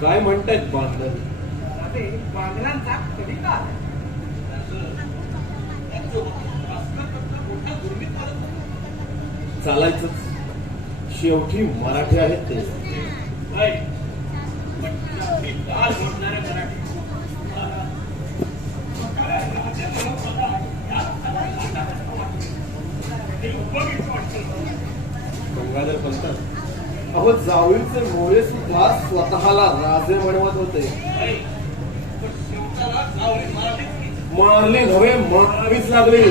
काय म्हणतायत बांधल? बांधलांचा कधी का चालायचं, शेवटी मराठी आहेत ते. गंगाधर पंत, अहो जावळीचे मोळे सुद्धा स्वतःला राजे म्हणवत होते. मारली नव्हे, मारावीच लागली.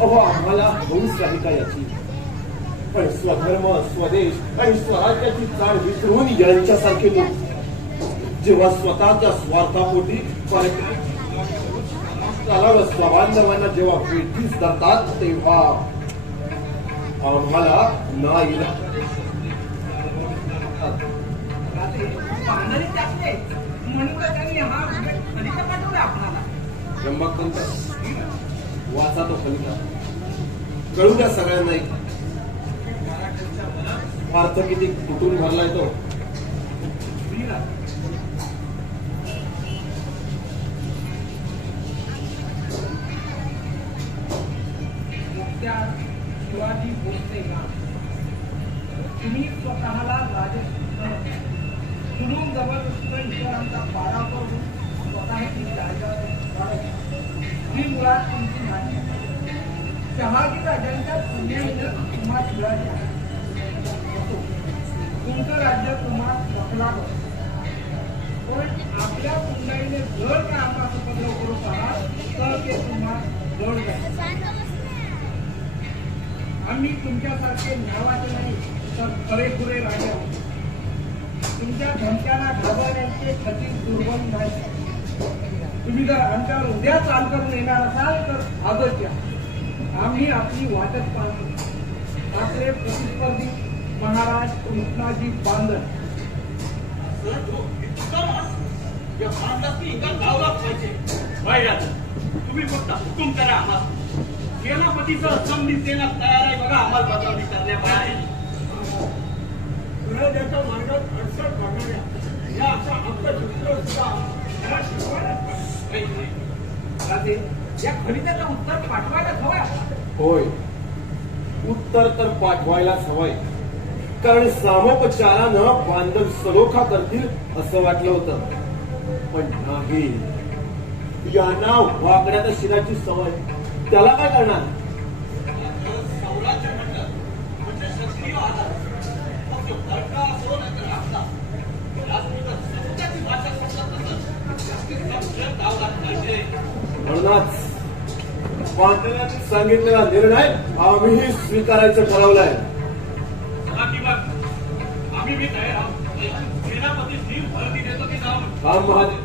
अहो आम्हाला हौस आहे का याची? पण स्वधर्म, स्वदेश आणि स्वराज्याची जाण विसरून यांच्यासारखे लोक जेव्हा स्वतःच्या स्वार्थापोटी स्वाबांधवांना जेव्हा भेटीस जातात तेव्हा आम्हाला त्र्यंबकपंत, वाचा तो फलिता, कळू द्या सगळ्यांना. एक अर्थ किती कुठून भरलाय तो. शिवाजी भोसले ना, तुम्ही स्वतःला राजपुत्र म्हणून जबरदस्त ईश्वरांचा पाडा करून स्वतःची जागा ही मुळात तुमची नाही. शहाजी राजांच्या पुण्याईनं तुम्हा शिवाजी तुमचं राज्य तुम्हा दखला पण आपल्या पुण्याईने जर का आमचा उपद्रव करू पाहा तर ते तुम्हा जड जाईल. आम्ही तुमच्यासारखे नावाचे नाही तर खरेखुरे राजा. तुमच्या धमक्यांना घाबरण्याचे खचित दुर्बल नाही. तुम्ही जर आमच्यावर उद्या चाल करून येणार असाल तर आजच या. आम्ही आपली वाटच पाहतो. आपले प्रतिस्पर्धी महाराज कृष्णाजी बांधल तुम्ही फक्त हुकूम करा. आम्हाला सेनापतीचं संधीत देण्यात तयार आहे. बघा आम्हाला बचावणी करण्याबाहेर स्वराज्याच्या मार्गात अडचण करणाऱ्या या अशा अंतचित्र सुद्धा या खनिजाचं उत्तर पाठवायलाच हवंय. होय, उत्तर तर पाठवायलाच हवंय. कारण सामोपचारानं बांधव सलोखा करतील असं वाटलं होतं, पण नाही. यांना वाकड्याच्या शिराची सवय. त्याला काय करणार? सौराज्य म्हणलं म्हणजे क्षत्रिय आदर. फक्त भरका असो नाही तर आपला भाषा म्हणूनच बांधवांनी सांगितलेला निर्णय आम्ही स्वीकारायचं ठरवलंय. आम्ही मी तयार आहोत. सेनापती स्त्री भरती देतो की जाऊन हा महादेव,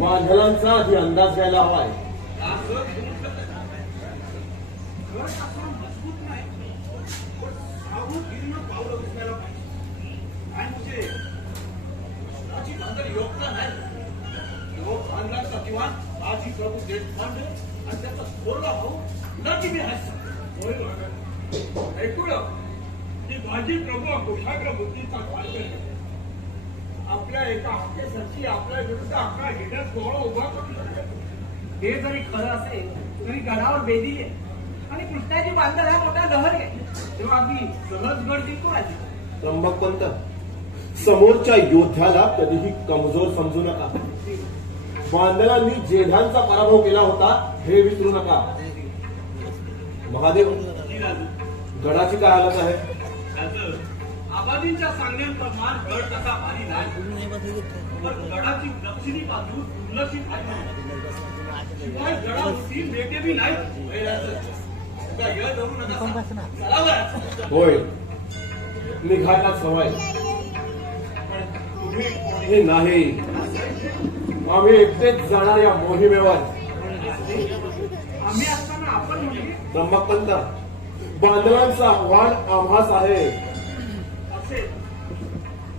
बांधवांचा आधी अंदाज घ्यायला हवाय. मजबूत नाही पण सावधगिरीनं पावलं उचलायला पाहिजे. काय म्हणजे कृष्णाची बांधल योगदान आहे. योग बांधलांचा किंवा आजी प्रभू देशपांडे आणि त्याचा थोरला भाऊ नकी मी आहे. ऐकूया की माझी प्रभू कुशाग्र बुद्धीचा काळ आपल्या एका हक्केसाठी आपल्या विरुद्ध अकरा घेण्यास गोळा उभा करू शकतो. हे जरी खरं असेल तरी गडावर बेदी आहे आणि कृष्णाची बांधल हा मोठा लहर आहे. तेव्हा आम्ही सहज गड जिंकू राहिली. त्र्यंबकपंत, समोरच्या योद्ध्याला कधीही कमजोर समजू नका. बांधवांनी जेठांचा पराभव केला होता हे विसरू नका. महादेव, गडाची काय हालत आहे? त्याचं आबादींच्या सांगण्याप्रमाण गड तसा भारी नाही, पण गडाची दक्षिणी बाजू दुर्लक्षित आहे. शिवाय गडावरती मेटे बी नाहीत. तुका य धरू नका. चला बरं. होय, निघायला सवय तुम्ही हे नाही. आम्ही एकटेच जाणार या मोहिमेवर. आम्ही असताना आपण म्हणजे ब्रह्मपंत, बांधवांचं आव्हान आम्हास आहे.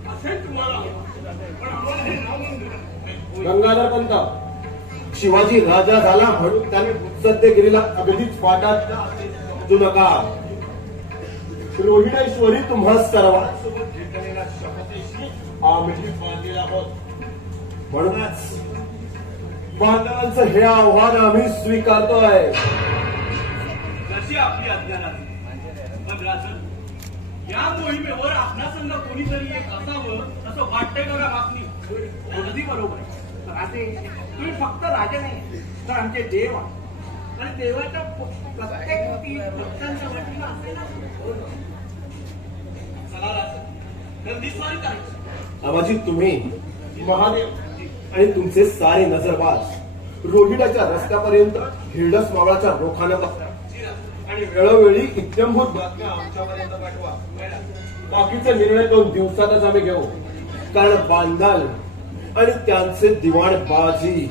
असेल तुम्हाला, पण आम्हाला हे नाव नोंद. गंगाधर पंत, शिवाजी राजा झाला म्हणून त्याने सत्यगिरीला अगदीच वाटात तू नका. रोहिणेश्वरी तुम्हा सर्वांसोबत घेतलेल्या शपथेशी आम्ही बांधलेला आहोत. म्हणूनच बांधवांचं हे आव्हान आम्ही स्वीकारतोय. जशी आपली अज्ञान आहे. पण राजन, या मोहिमेवर आपला संघ कोणीतरी एक असावं असं वाटतंय बघा बातमी. अगदी बरोबर आहे. राजे, तुम्ही फक्त राजे नाही तर आमचे देव आहात. आणि देवाच्या प्रत्येक कृती भक्तांच्या वाटेला असेल. चला राजन, गर्दीस्वारी करायची. आबाजी, तुम्ही महादेव आणि तुमचे सारे नजरबाज रोहिडाच्या रस्त्यापर्यंत हिरडस मावळाच्या रोखानं बघता आणि वेळोवेळी इत्यंभूत बातम्या आमच्यापर्यंत पाठवा. बाकीचे निर्णय 2 दिवसातच आम्ही घेऊ. कारण बांधाल आणि त्यांचे दिवाण बाजी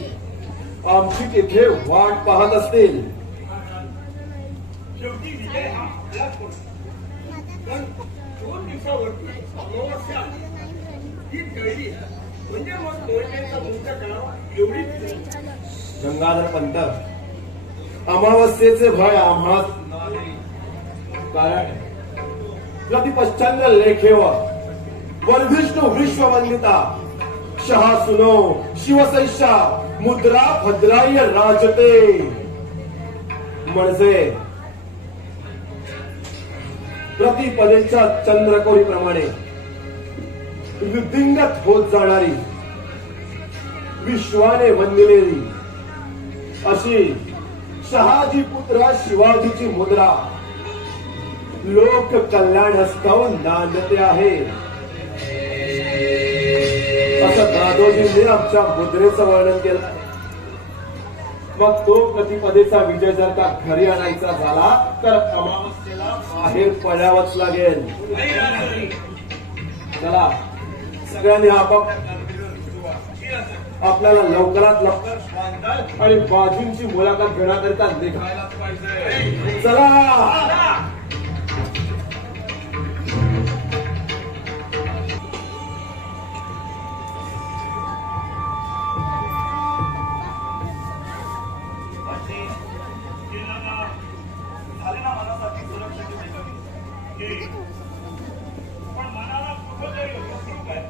आमची तिथे वाट पाहत असतील. शेवटी विजय हा आपलाच होता. पण 2 दिवसावरती अमावस्या ही टळली म्हणजे मग मोहिमेचा मुद्दा करावा एवढीच. गंगाधर पंत, अमावस्येचे भय आम्हास नाही. कारण प्रतिपश्चंद लेखेवर वरविष्णू विश्ववंदिता शहा सुनो शिवसैषा मुद्रा भद्राय राजते. म्हणजे प्रतिपदेच्या चंद्रकोरीप्रमाणे वृद्धिंगत होत जाणारी, विश्वाने वंदिलेली अशी शहाजी पुत्र शिवाजीची मुद्रा लोक कल्याणास्तव नांदते आहे. असं दादोजींनी आमच्या मुद्रेचं वर्णन केलं. मग तो प्रतिपदेचा विजय जर का घरी आणायचा झाला तर अमावस्येला बाहेर पडावंच लागेल. चला, सगळ्यांनी आपल्याला लवकरात लवकर बांधाल आणि बाजूंची मुलाखत घेण्याकरिता निघायलाच पाहिजे. चला. झाले ना मनासाठी सुरक्षित, पण मनाला कुठंतरी सुख आहे.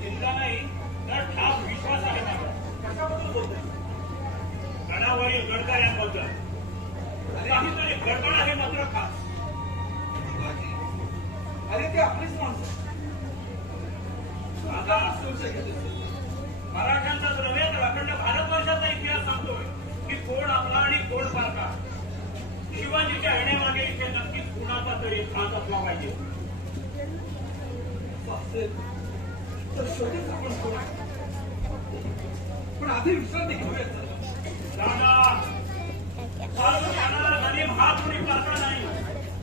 चिंता नाही तर ठाम विश्वास आहे माझा. कशाबद्दल बोलतोय? गडावरील गडकऱ्यांबद्दल. काहीतरी गडबड आहे मात्र खास. अरे ते आपलीच माणसं. मराठ्यांचा द्रव्यात अखंड भारतवर्षाचा इतिहास सांगतोय की कोण आपला आणि कोण पारका. शिवाजीच्या येण्यामागे इथे नक्कीच कुणाचा तरी हात असला पाहिजे. तर शोधूच आपण करू. पण आधी विश्रांती घेऊयात. गणिम हा कोणी पारका नाही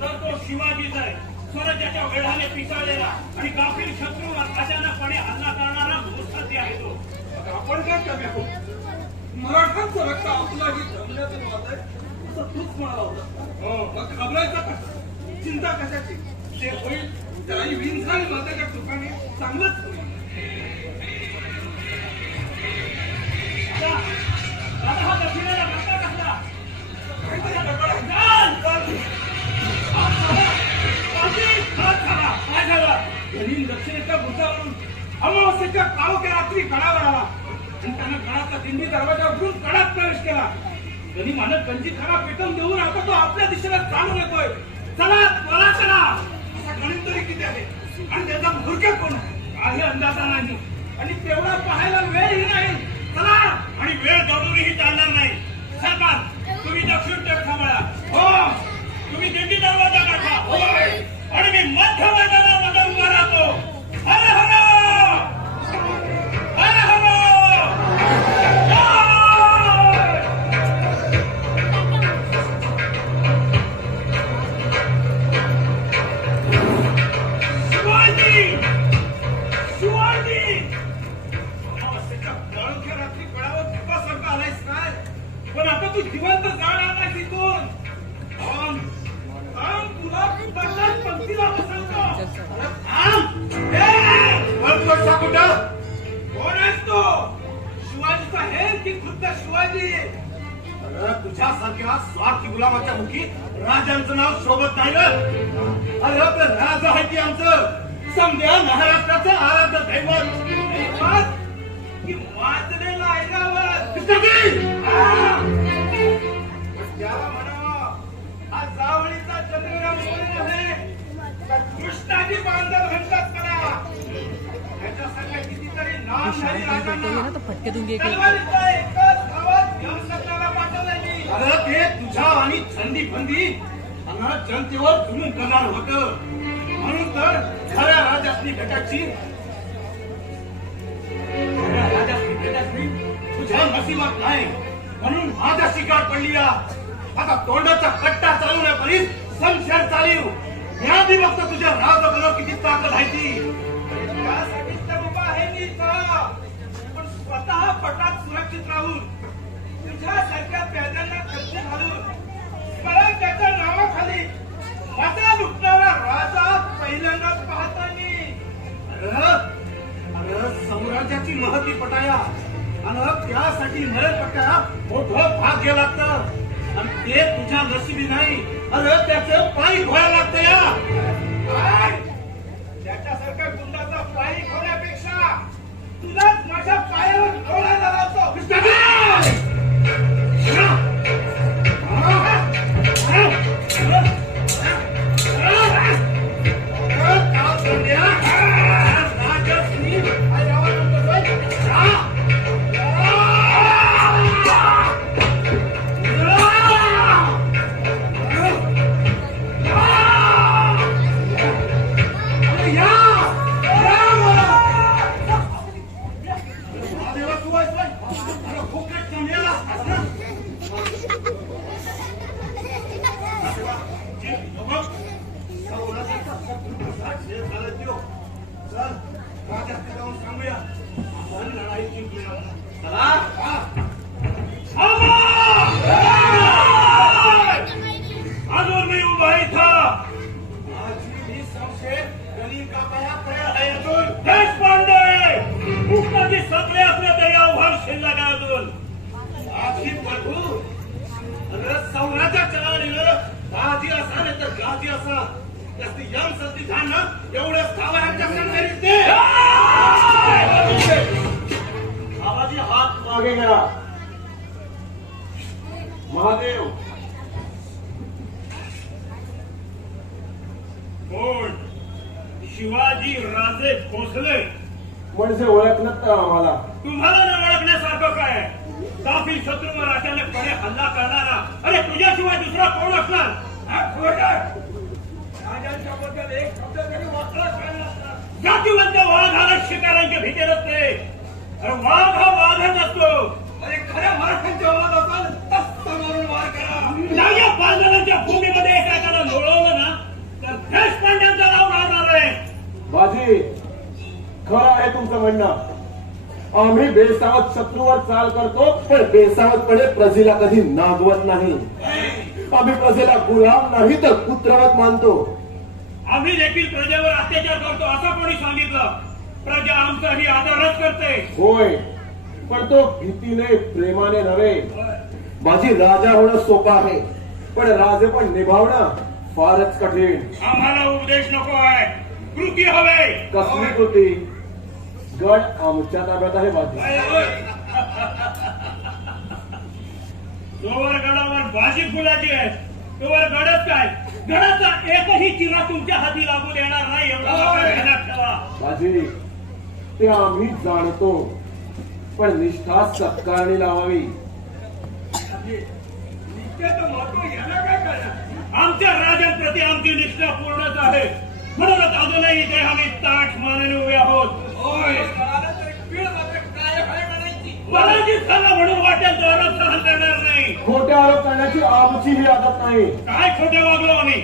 तर तो शिवाजीच आहे. स्वराज्याच्या वेळाने पिसाळलेला आणि गाफील शत्रूवर अचानकपणे हल्ला करणारा भूस्थाती आहे तो. आपण काय करू? मराठांचं रक्त आपलाही जमण्याचं वाद आहे असं तूच म्हणाला होता. मग घाबरायचं कसं? चिंता कशाची? ते होईल त्याही विंझाल मातेच्या ठिकाणी चांगलंच होईल. आता हा दक्षिणेला रस्ता कसला? काहीतरी गडबड आहे. काय झालं? गणिम दक्षिणेच्या भुजावरून अमावस्येच्या काळोख्या रात्री गडावर आला आणि त्यानं गडाचा दिंडी दरवाजा उघडून गडात प्रवेश केला. गणिमानं गंजीखाना पेटवून देऊन आता तो आपल्या दिशेला चालून येतोय. चला त्वरा करा. असा गणिम तरी किती आहे आणि त्याचा भुरक्या कोण आहे अंदाजा नाही आणि तेवढा पाहायला वेळही नाही. चला. आणि वेळ दौडूनही आता तू जिवंत जाणार नाही तिथून. थांब, थांब, तुला पटकन पंक्तीला बसवतो. अरे थांब. बंद कुठं कोण आहेस तू? शिवाजीचा हे की खुद्द शिवाजी? अरे तुझ्यासारख्या स्वार्थी गुलामाच्या मुखी राजांचं नाव शोभत नाही ग. अरे तर राज आहे की आमचं समजा महाराष्ट्राचं आराध्य दैवत. दैवत की वाचलेलं ऐरावत? त्याला म्हणावं हा जावळीचा चंद्रराव सोडून आहे तर कृष्णाची बांधव म्हणतात करा. त्याच्यासारख्या कितीतरी नाम झाली राजांना तो फटके दूंगी एक तलवारीचा एकच आवाज यमसदनाला पाठवलेली. अरे ते तुझ्या आणि थंडी फंदी आणि जनतेवर जुलूम करणार होतं. म्हणून तर खऱ्या राजासनी भेटायची तुझ्या नशिबात नाही. म्हणून माझ्या शिकार पडली या. आता तोंडाचा कट्टा चालवण्यापर्यंत संशय चालीव या बी बघता तुझ्या राजाकडं किती ताकद आहे ती. त्यासाठीच तर उभा आहे मी इथं. पण स्वतः पटात सुरक्षित राहून तुझ्यासारख्या प्याद्यांना कच्चे घालून स्वराज्याच्या नावाखाली माझा लुटणारा राजा पहिल्यांदाच पाहतोय मी. अरे साम्राज्याची महती पटाया आणि त्यासाठी मरण पटाया मोठं भाग्य लागतं. आणि ते तुझ्या नशिबी नाही. अरे त्याचं पाणी धुवायला लागतं या. काय? त्याच्यासारख्या गुंडाचा पायी होण्यापेक्षा तुलाच माझ्या पायावर डोळायला लावतो. अजून मी उभा इथं. देशपांडे कृष्णाची सगळे असले तरी आव्हान शिल्लक आहे अजून. आधी प्रभू अरे सौराच्या चळवळीनं बाजी असा नाही तर गाजी असा जास्ती यम संविधान एवढं स्थावरांच्या संघटनेत दे. आवाजी हात मागे घ्या. महादेव कोण? शिवाजी राजे भोसले. म्हणजे ओळखलं तर आम्हाला तुम्हाला न ओळखण्यासारखं काय? काफी शत्रूवर अचानकपणे हल्ला करणारा अरे तुझ्याशिवाय दुसरा कोण असणार? हा खोटं. राजांच्या बद्दल एक शब्द तरी वाचला नसणार. जातीवंत वाघ हा शिकारांच्या भीती नसते. अरे वाघ हा वाघच असतो. अरे खऱ्या मराठ्यांच्या वाघ असाल तस्त मारून वार करा. या बांधवांच्या भूमीमध्ये एकाला लोळवलं ना तर देशपांड्यांचं नाव राहणार आहे. बाजी खरं आहे तुमचं म्हणणं. आम्ही बेसावत शत्रूवर चाल करतो पण बेसावतपणे प्रजेला कधी नागवत नाही. आम्ही प्रजेला गुलाम नाही तर पुत्रवत मानतो. आम्ही देखील प्रजेवर अत्याचार करतो असं कोणी सांगितलं? प्रजा आमचाही आदरच करते. होय पण तो भीतीने प्रेमाने नव्हे. माझी राजा होणं सोपं आहे पण राजे पण निभावणं फारच कठीण. आम्हाला उपदेश नको आहे, कृती हवे. कसली कृती? गड आमच्या ताब्यात आहे बाजी. जोवर गडावर बाजी फुलाची आहे तोवर गडच काय? गडाचा एकही चिरा तुमच्या हाती लागू देणार नाही एवढा मात्र ध्यानात ठेवा. बाजी ते आम्ही जाणतो पण निष्ठा सत्कारणी लावावी. निष्ठेचं महत्व याला काय कळणार? आमच्या राजांप्रती आमची निष्ठा पूर्णच आहे. म्हणूनच अजूनही ते आम्ही ताठ मानेने उभे आहोत. पराजित झाला म्हणून वाटेल तर सहन करणार नाही. खोटे आरोप करण्याची आमची ही आदत नाही. काय खोटे वागलो आम्ही?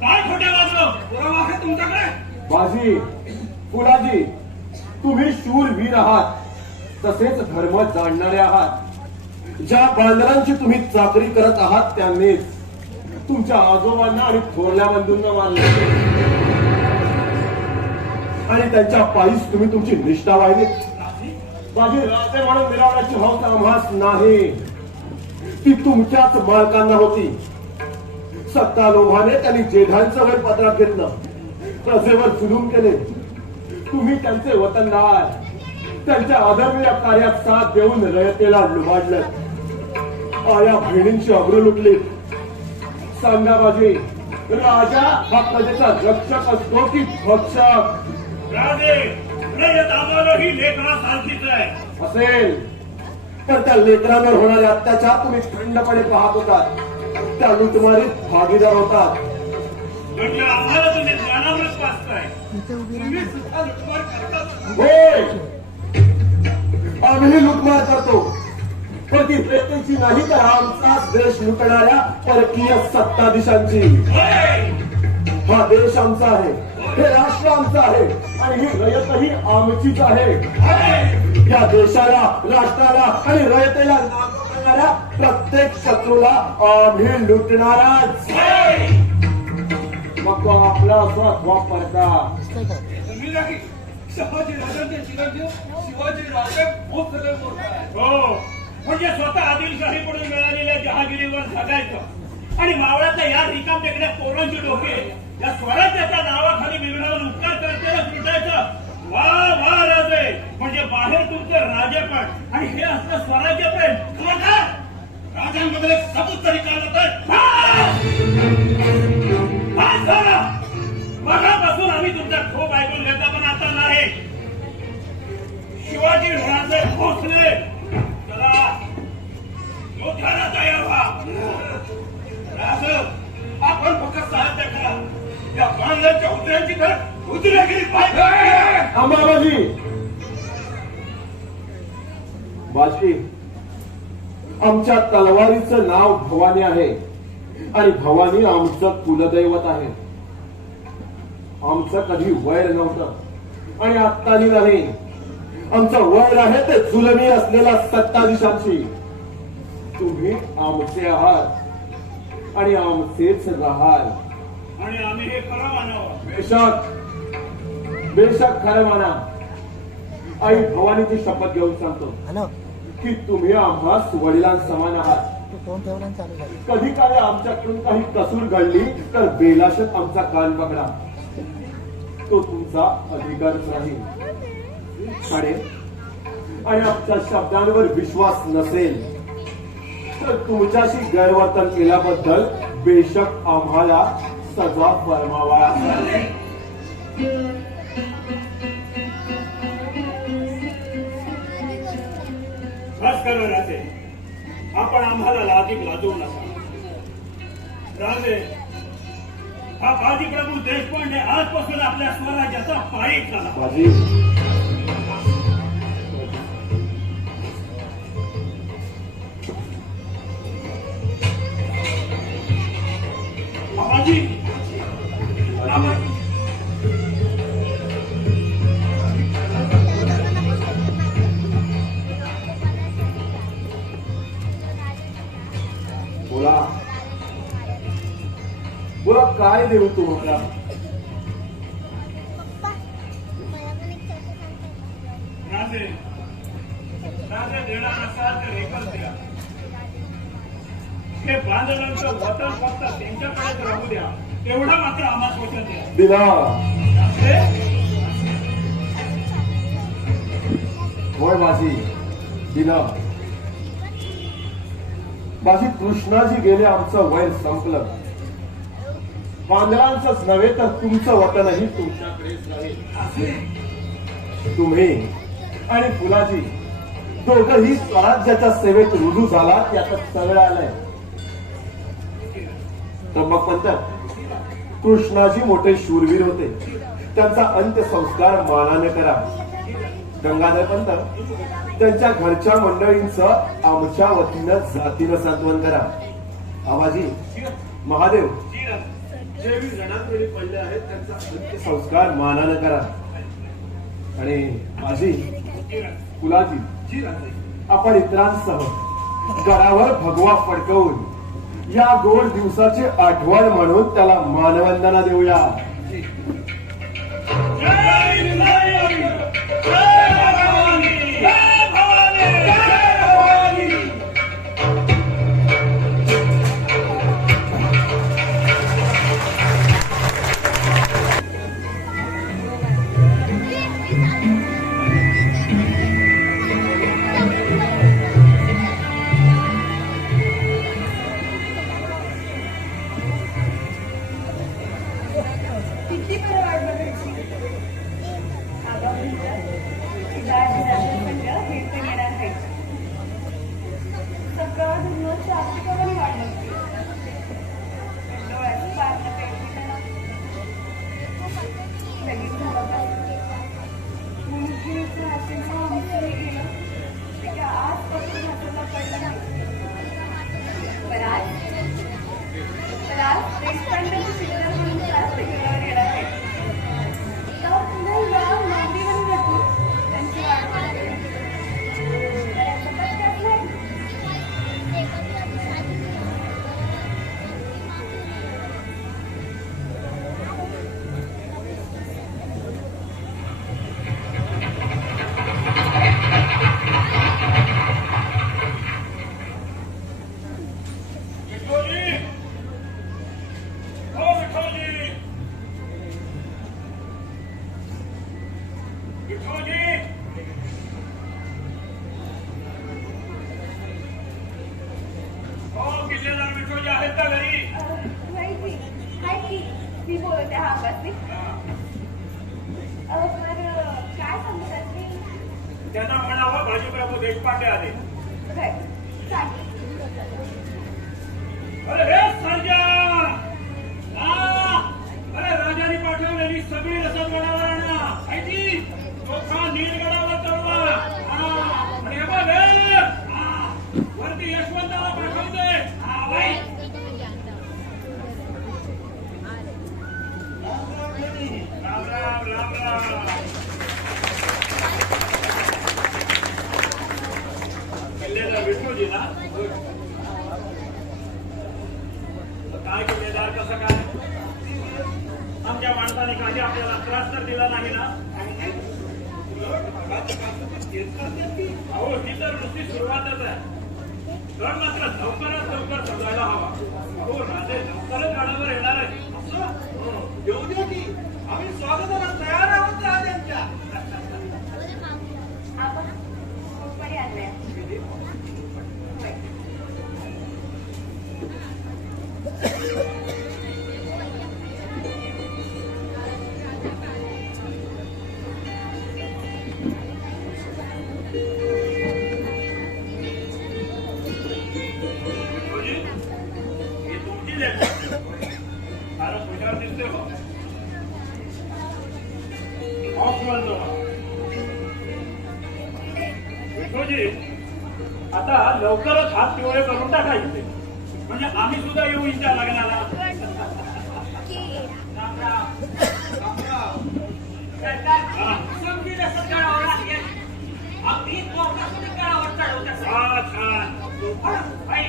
काय खोटे वागलो? पुरावा आहे तुमच्याकडे? बाजी फुलाजी तुम्ही शूरवीर आहात तसेच धर्म जाणणारे आहात. ज्या बांधरांची तुम्ही चाकरी करत आहात त्यांनीच तुमच्या आजोबांना आणि थोरल्या बंधूंना मारले आणि त्यांच्या पायीच तुम्ही तुमची निष्ठा वाहिली. माझी राजे म्हणून मिरवण्याची हौस आम्हास नाही, ती तुमच्याच मालकांना होती. सत्ता लोभाने त्यांनी जेठांचं वय पदरात घेतलं, प्रजेवर जुलूम केले. तुम्ही त्यांचे वतनदार, त्यांच्या अधर्मीय कार्यात साथ देऊन रयतेला लुबाडलं. आया बहिणींची अब्रू लुटली. सांगा माझी, राजा हा प्रजेचा रक्षक असतो की भक्षक? राजे रयत आम्हाला ही लेकरासारखीच आहे. असेल, पण त्या लेकरांवर होणारे अत्याचार तुम्ही थंडपणे पाहत होतात, त्या लुटमारीत भागीदार होतात. म्हणजे आम्हाला तुम्ही ज्ञानामृत पाचताय. तुम्ही सुद्धा लुटमार करतात. होय, आम्ही लुटमार करतो, पण ती प्रेतेची नाही तर आमचाच देश लुटणाऱ्या परकीय सत्ताधीशांची. हा देश आमचा आहे, हे राष्ट्र आमचं आहे आणि ही रयतही आमचीच आहे. या देशाला, राष्ट्राला आणि रयतेला नाकारणाऱ्या प्रत्येक शत्रूला आम्ही लुटणाराच. मग तो आपला असो अथवा परका. तुम्ही नाही, शहाजी राजांचे चिरंजीव शिवाजी राजे खूप सगळे बोलतात. हो, म्हणजे स्वतः आदिलशाहीकडून मिळालेल्या जहागिरीवर जगायचं आणि मावळाच्या या रिकाम टेकड्या पोरांची डोके या स्वराज्याच्या नावाखाली बिघडवून उपकार करतेच लुटायचं. वा वा राजे, म्हणजे बाहेर तुमचं राजेपण आणि हे असलं स्वराज्य प्रेम. राजांबद्दल एक सबूत तरी काढलं तर मगापासून आम्ही तुमचा खूप ऐकून घेतो, पण आता नाही. शिवाजी राजे भोसले, चला योद्ध्याला तयार व्हा. राजे, आपण फक्त साध्य करा. या बांधल्याच्या उतऱ्यांची तर उतऱ्यागिरी पाहिजे. अंबाबाजी, बाजी, आमच्या तलवारीचं नाव भवानी आहे आणि भवानी आमचं कुलदैवत आहे. आमचं कधी वैर नव्हतं आणि आत्ताही नाही. आमचं वैर आहे ते जुलमी असलेल्या सत्ताधीशांची. तुम्ही आमचे आहात आणि आमचेच राहाल. आणि आम्ही हे खरं मानावं. बेशक बेशक खरं माना. आई भवानीची शपथ घेऊन सांगतो की तुम्ही आम्हास वडिलांसमान आहात. कधी काय आमच्याकडून काही कसूर घडली तर बेलाशत आमचा कान पकडा, तो तुमचा अधिकारच राहील. आणि आमच्या शब्दांवर विश्वास नसेल तर तुमच्याशी गैरवर्तन केल्याबद्दल बेशक आम्हाला सजा फरमावा. बस करा राजे, आपण आम्हाला लाजीक लाजवू नका. राजे, हा बाजीप्रभू देशपांडे आजपासून आपल्या स्वराज्याचा पायीक झाला. बाजी, बाबाजी, बाबाजी, बोला बोला, काय देऊ तुम्हाला? राजे, राजे देणार असाल तर एकच द्या. हे बांधवांचं वतन फक्त त्यांच्याकडेच राहू द्या, एवढं मात्र आम्हाला वचन द्या. दिला. राजे, होय बाजी, दिला. बाजी, कृष्णाजी गेले, आमचं वैर संपलं. बांधवांचंच नव्हे तर तुमचं वतनही तुमच्याकडेच राहील. तुम्ही आणि फुलाजी दोघंही स्वराज्याच्या सेवेत रुजू झाला याचं सगळं आलंय. त्र्यंबकपंत, कृष्णाजी मोठे शूरवीर होते, त्यांचा अंत्यसंस्कार मानाने करा. गंगाधर पंत, त्यांच्या घरच्या मंडळींचं आमच्या वतीनं जातीनं सांत्वन करा. आबाजी, महादेव, जे जणांवेळी पडले आहेत त्यांचा अंत्यसंस्कार मानानं करा. आणि माझी फुलाजी, आपण इतरांसह गडावर भगवा फडकवून या गोड दिवसाची आठवण म्हणून त्याला मानवंदना देऊया. जय विनायक! जय भवानी! जय भवानी! जय भवानी! किती बरं वाटलं घरची आबा म्हणतात दाजी दादा म्हणलं हे पण येणार आहे सगळं धुणं चालू करून वाढलं डोळ्याचं पारणं पेटलं लगेच झालं मुलगीचं हाताचं आमचं गेलं ते आजपासून हाताला पडलं नाही पण आज देशपांड्याची शिकणार म्हणून आज वेगळ्यावर येणार आहे तेव्हा पुन्हा या मांडीवर भेटू त्यांची वाट पाहते तर याचा पत्त्याच नाही विठोजी! हो विठोजी! विठोजी! हो किल्लेदार विठोजी आहेत का घरी? माहिती काय की मी बोलते हा आवाजने तर काय सांगतात मी त्यांना म्हणावं भाजीप्रभू देशपांडे आले. काय सांग अरे हे सर्जा! अरे राजाने पाठवलेली सगळी रसद गडावर आणा. माहिती चोखा नीट गडावर चढवा. आणि हे बघ हे! वरती यशवंताला पाठवते. राम राम राम राम. किल्लेदार विठोजी ना? काय किल्लेदार कसं काय? आमच्या माणसाने काही आपल्याला त्रास तर दिला नाही ना? अहो ही तर नुसती सुरुवातच आहे. गड मात्र लवकरात लवकर सजायला हवा. अहो राजे लवकरच गडावर येणार आहे. येऊ द्या की आम्ही स्वागताला तयार आहोत राजांच्या. आपण कोकणी आणलंय विठोजी, ही तुमची लेक आहे. फारच हुशार दिसते हो. विठोजी, आता लवकरच हात पिवळे करून टाकायचे म्हणजे आम्ही सुद्धा येऊ इच्छा लग्नाला.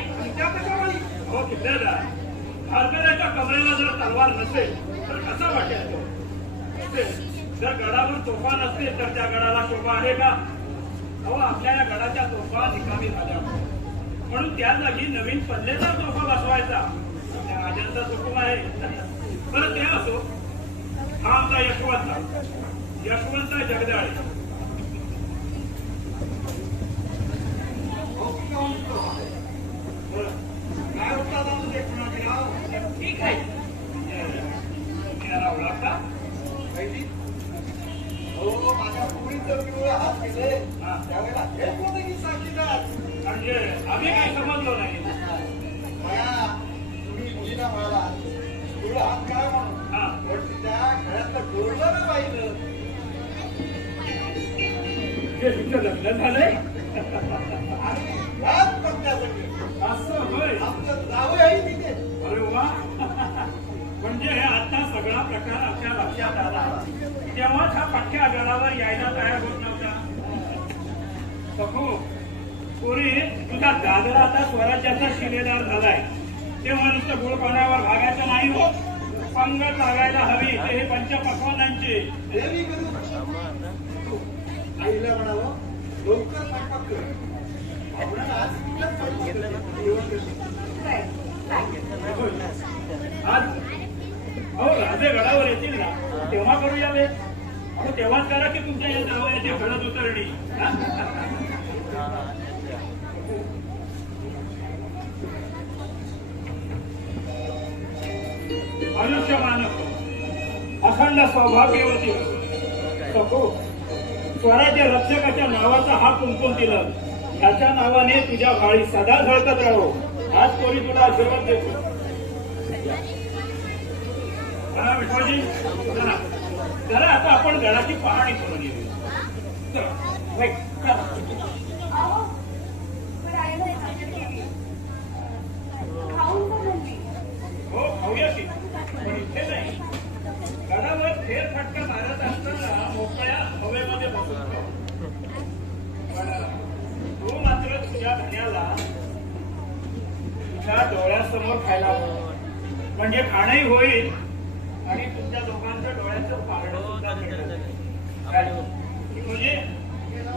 हो किल्लेदार, हरकऱ्याच्या कमरेला जर तलवार नसेल तर कसा वाटेल तो? जर गडावर तोफा नसतील तर त्या गडाला शोभा आहे का? अहो आपल्या या गडाच्या तोफा निकामी झाल्या म्हणून त्या जागी नवीन पल्लेदार तोफा बसवायचा त्या राजांचा हुकूम आहे. बरं ते असो, हा आमचा यशवंत जगदाळे. काय होता ठीक आहे. याला ओळखता? हो, माझ्या मुलीचं पिवळं हात केले त्यावेळेला हे कोणी की साक्षीदार म्हणजे आम्ही काही समजलो नाही. तुम्ही मुलीला म्हणाला पिवळं हात काय म्हणून हा. पण त्या खेळातलं डोरलं ना पाहिलं. हे तुमचं लग्न झालंय? आणि याच पक्षासाठी असं होय. आमचं जावं आहे तिथे. अरे वा. म्हणजे आता सगळा प्रकार आमच्या लक्षात आला. तेव्हाच हा पक्क्या गडावर यायला तयार होत नव्हता. बघू पुरी तुझा दादरा आता स्वराज्याचा शिलेदार झालाय तेव्हा नुसतं गुळ पाण्यावर भागायचं नाही हो. पंगत लागायला हवी ते हे पंचपक्वानांचे. देवी करू आईला म्हणावं लवकर स्वयंपाक कर. आपण आज तिथंच स्वयंपाक करते. जेवण करते. आज अहो राजे गडावर येतील ना तेव्हा करूया बेत. अहो तेव्हाच करा की तुमच्या या जावयाची हळद उतरणी. आयुष्यमान अखंड सौभाग्यवती सखो स्वराज्य रक्षकाच्या नावाचा हा कुंकुम तिलक ह्याच्या नावाने तुझ्या भाळी सदा झळकत राहो. आज कोणी तुला आशीर्वाद देतो. चला विठ्ठलजी चला जरा आता आपण गडाची पाहणी करून येऊया. चला, बाई, चला. अहो, पण आई खाऊन पण म्हणली. हो खाऊया की पण इथे नाही. गडावर फेरफटका मारत असताना मोकळ्या हवेमध्ये बसून खाऊ. पण तू मात्र तुझ्या धन्याला तुझ्या डोळ्यासमोर खायला हवं. म्हणजे खाणंही होईल आणि तुमच्या दोघांच्या डोळ्याचं पारणं सुद्धा मिळेल. काय? म्हणजे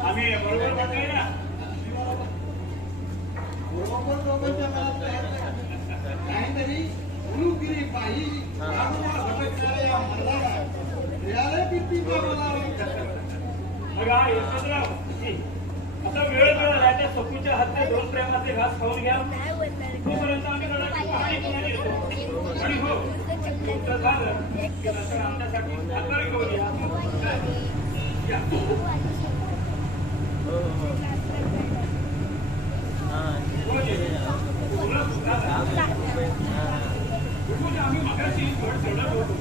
आम्ही बरोबर वाटतोय ना. बरोबर दोघांच्या मनात काहीतरी गुरुगिरी पायी रामाला भटकणाऱ्या या मर्दाला मिळाले पिंपीच्या मनावर. मग हा यशवंतराव आता वेळ मिळाला त्या सखूच्या हातचे 2 प्रेमाचे घास खाऊन घ्या. तोपर्यंत आम्ही गडाची पाहणी करून येतो. आणि हो तुमचं झालं की नंतर आमच्यासाठी साखर घेऊन या. या. तुला सुद्धा झालं. आम्ही मगाशी गड चढत होतो.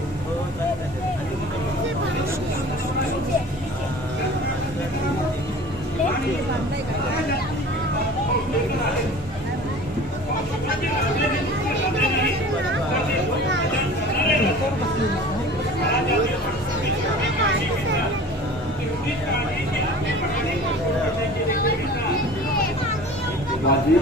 माझी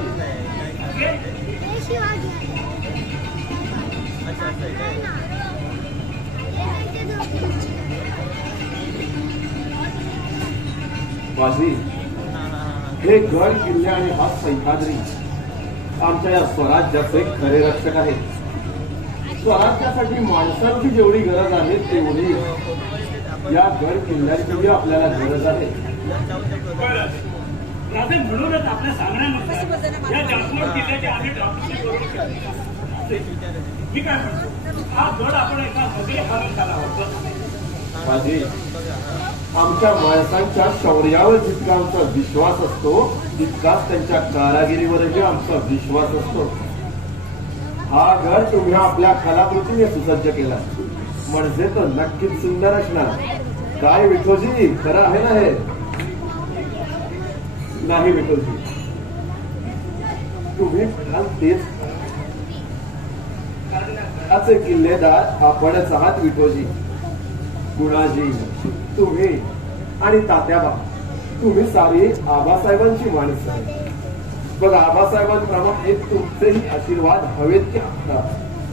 माझी हे गड किल्ले आणि हा सह्याद्री आमच्या या स्वराज्याचे खरे रक्षक आहेत. स्वराज्यासाठी माणसांची जेवढी गरज आहे तेवढी या गड किल्ल्यांची आपल्याला गरज आहे. राजे म्हणूनच आपल्या सांगण्यानुसार या जास्वंद किल्ल्याचे आम्ही डागडुजी करून केले. मी काय म्हणतो हा गड आपण एका हवे हारून झाला होता. माझी आमच्या माणसांच्या शौर्यावर जितका आमचा विश्वास असतो तितकाच त्यांच्या कारागिरीवरही आमचा विश्वास असतो. हा गड तुम्ही आपल्या कलाकृतीने सुसज्ज केला म्हणजे तो नक्कीच सुंदर असणार. काय विठोजी खरं आहे ना हे? नाही विठोजी तुम्ही म्हणाल तेच. असे किल्लेदार आपणच आहात विठोजी. गुणाजी तुम्ही आणि तात्याबा तुम्ही सारी आबासाहेबांची माणसं आहे. बघ आबासाहेबांप्रमाणे तुमचेही आशीर्वाद हवेत की आता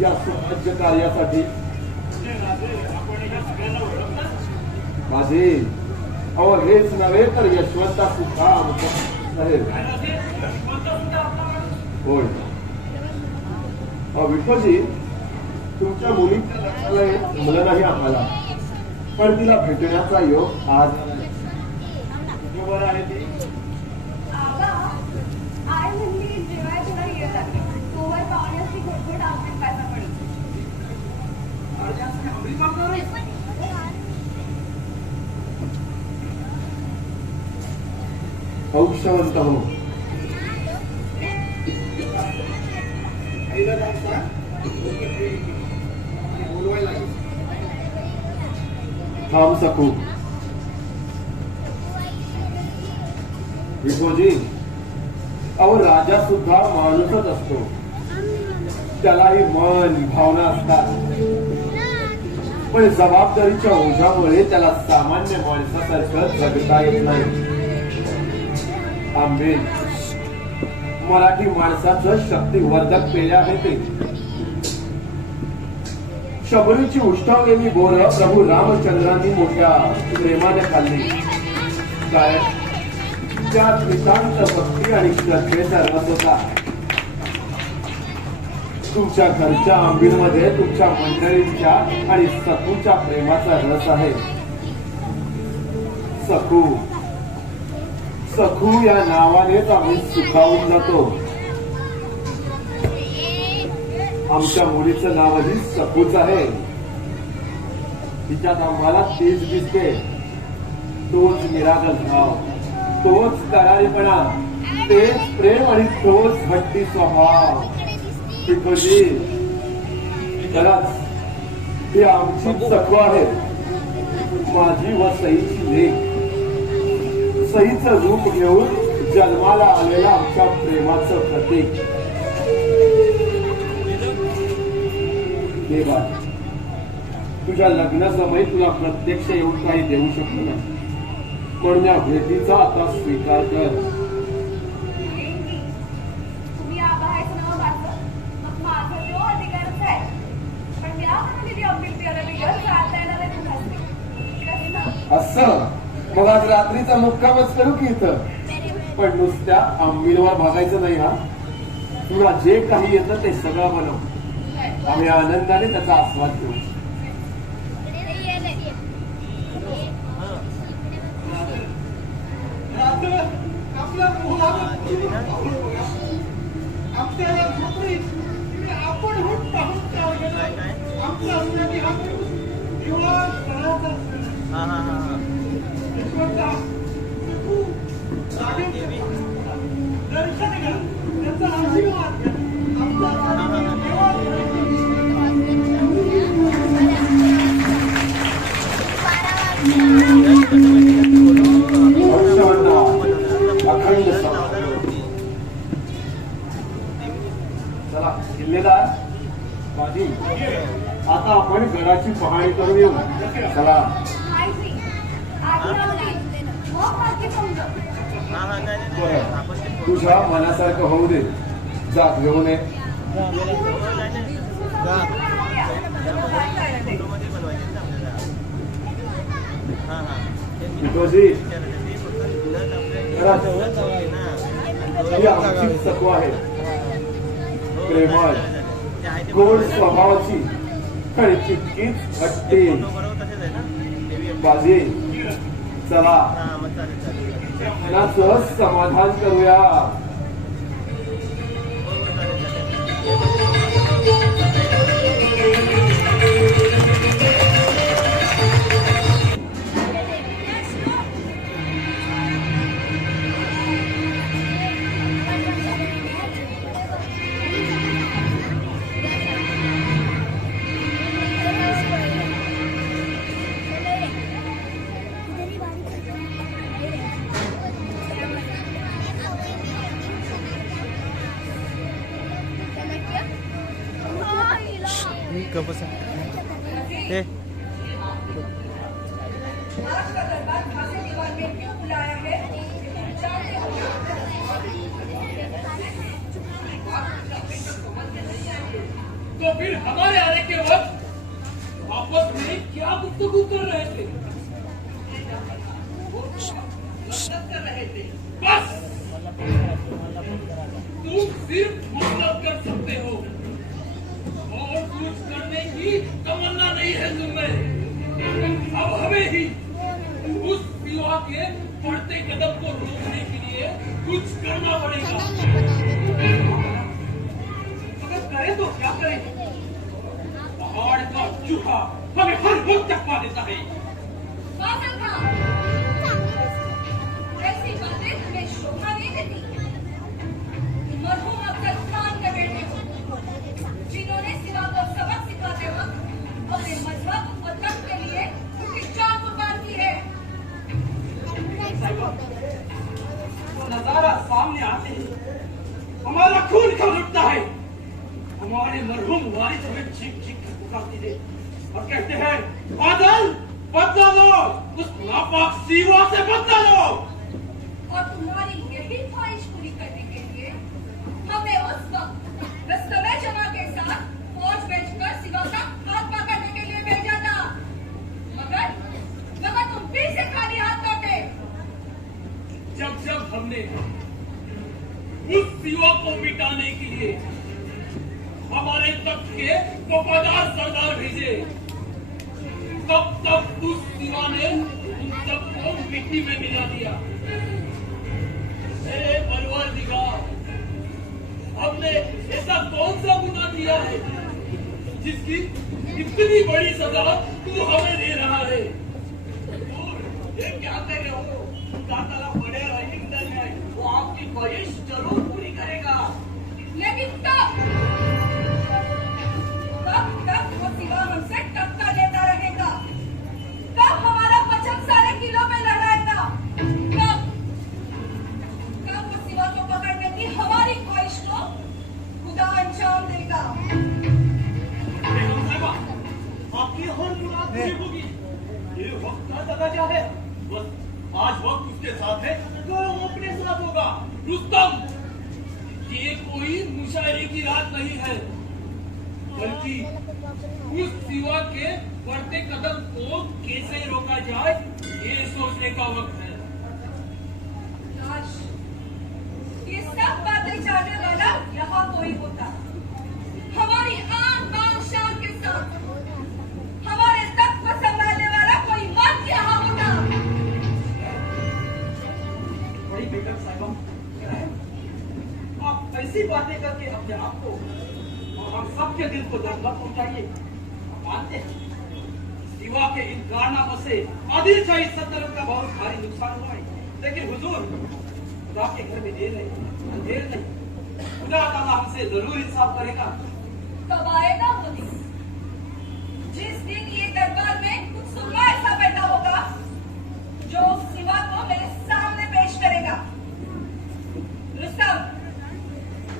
या स्वराज्य कार्यासाठी. माझे अहो हेच नव्हे तर यशवंता सुद्धा आमचा आहे. होय विठोजी तुमच्या मुलीच्या लग्नाला जमलं नाही आम्हाला पण तिला भेटण्याचा योग आज बरोबर आहे. ती आगा, आई म्हणली जेव्हा तुला येत आहे तोवर पाहुण्याची घोटघोट आमच्यात पायचा पडेल. औक्षवंत हो. आईला सांगता बोलवायला थांब सकू. विठोजी अहो राजा सुद्धा माणूसच असतो. त्यालाही मन भावना असतात पण जबाबदारीच्या ओझ्यामुळे त्याला सामान्य माणसासारखं जगता येत नाही. आंबे मराठी माणसाचं शक्तिवर्धक पेय आहे ते. शबरीची उष्टावलेली बोर प्रभू रामचंद्रांनी मोठ्या प्रेमाने खाल्ली. काय त्यात नितांत भक्ती आणि श्रद्धेचा रस होता. तुमच्या घरच्या आंबीलमध्ये तुमच्या मंडळींच्या आणि सखूच्या प्रेमाचा रस आहे. सखू सखू या नावानेच आम्ही सुखावून जातो. आमच्या मुलीचं नावही सखूच आहे. तिच्यात आम्हाला तेच दिसते. तोच निरागस भाव, तोच करारीपणा, तेच प्रेम आणि तोच हट्टी स्वभाव. टिकोजी खरंच ही आमची सखू आहे. माझी व सईची लेक. सईचं रूप घेऊन जन्माला आलेल्या आमच्या प्रेमाचं प्रतीक. देवा तुझ्या लग्नासमयी तुला प्रत्यक्ष येऊन काही देऊ शकलो नाही, म्हणून या भेटीचा आता स्वीकार कर. तुम्ही आबाहायचं नाव वाचलं, मग माझा तो अधिकारच आहे. पण या म्हणाली अंबिल त्याला बिगर चालता येणार आहे तुम्हाला. असं मग आज रात्रीचा मुक्कामच करू की इथं. पण नुसत्या आंबीलवर भागायचं नाही. हा तुला जे काही येतं ते सगळं बनव. आम्ही आनंदाने त्याचा आस्वाद घेऊ. आपल्या मुलाला आपल्याला झोपडीत आपण होऊन पाहून तयार केलं. आमच्या असण्याची हा दिवस सणाचा दर्शन घ्या, त्यांचा आशीर्वाद घ्या. अखंड चला किल्लेदार बाजी, आता आपण गडाची पाहणी करून येऊ. चला. माहिती आधी राहू दे, मग बाकी समजा. बरं तुझ्या मनासारखं होऊ दे. जा घेऊन ये. टिकोजी ही आमची सखू आहे. प्रेमळ गोड स्वभावाची आणि तितकीच हट्टी. बाजी चला मनाचं समाधान करूया. तो फिर हमारे आने के वक्त आपस में क्या गुफ्तगू कर रहे थे? वो मदद कर रहे थे बस. तुम सिर्फ मदद कर सकते हो और कुछ करने की तमन्ना नहीं है तुम्हें. अब हमें ही उस सिवा के बढ़ते कदम को रोकने के लिए कुछ करना पड़ेगा. करे तो क्या करें? पहाड़ का चूहा हमें हर वक्त चकमा देता है. बादल का ऐसी बातें तुम्हें शोभा नहीं देती. मरहूम अफजल खान के बेटे हो, जिन्होंने सिवा को सबक सिखाते वक्त अपने मजहब और वतन के लिए उनकी जान कुर्बान की है. वो नजारा सामने आते ही हमारा खून खौल उठता है. हमारे मरहूम वारिस हमें चीख चीख कर पुकारते थे और कहते हैं, बादल बदला लो, उस नापाक सीवा से बदला लो. और तुम्हारी यही ख्वाहिश पूरी करने के लिए चाहिए। हमारे तख्त के वफादार सरदार भेजे, तब तक उस सिवा ने उन सबको मिट्टी में मिला दिया। हे परवरदिगार, हमने ऐसा कौन सा गुनाह किया है जिसकी इतनी बड़ी सजा तू हमें दे रहा है? ये क्या कर रहे हो? खुदा ताला बड़े रहीम दिल है, वो आपकी ख्वाहिश जरूर पूरी करेगा। लेकिन तब वो सिवा हमसे टक्कर लेता रहेगा, तब हमारा वचन सारे किलो पे लड़ाएगा, तब वो सिवा को पकड़ने की हमारी ख्वाहिश को खुदा अंजाम देगा। बेगम साहिबा, आपकी हर मुराद पूरी होगी। ये वक्त का तकाजा है, बस आज वक्त उसके साथ है तो अपने साथ होगा। रुस्तम, ये कोई मुशायरे की रात नहीं है, बल्कि उस सिवा के बढ़ते कदम को कैसे रोका जाए ये सोचने का वक्त है। काश ये सब बातें जानने वाला यहाँ कोई होता, हमारी आन बान शान के साथ हमारे तख्त को संभालने वाला कोई मर्द यहाँ होता। बड़ी बेगम साहिबा, आप ऐसी बातें करके अपने आप को और हम सबके दिल को दर्द मत पहुंचाइए। आप मानते हैं सिवा के इन कारनामों से आदिल शाही सल्तनत का बहुत भारी नुकसान हुआ है, लेकिन हुजूर खुदा के घर में देर नहीं, खुदा ताला हमसे जरूर इंसाफ करेगा। कब आएगा वो दिन, जिस दिन ये दरबार में कुछ सुनना ऐसा पैदा होगा जो सिवा को मेरे सामने पेश करेगा। रुस्तम,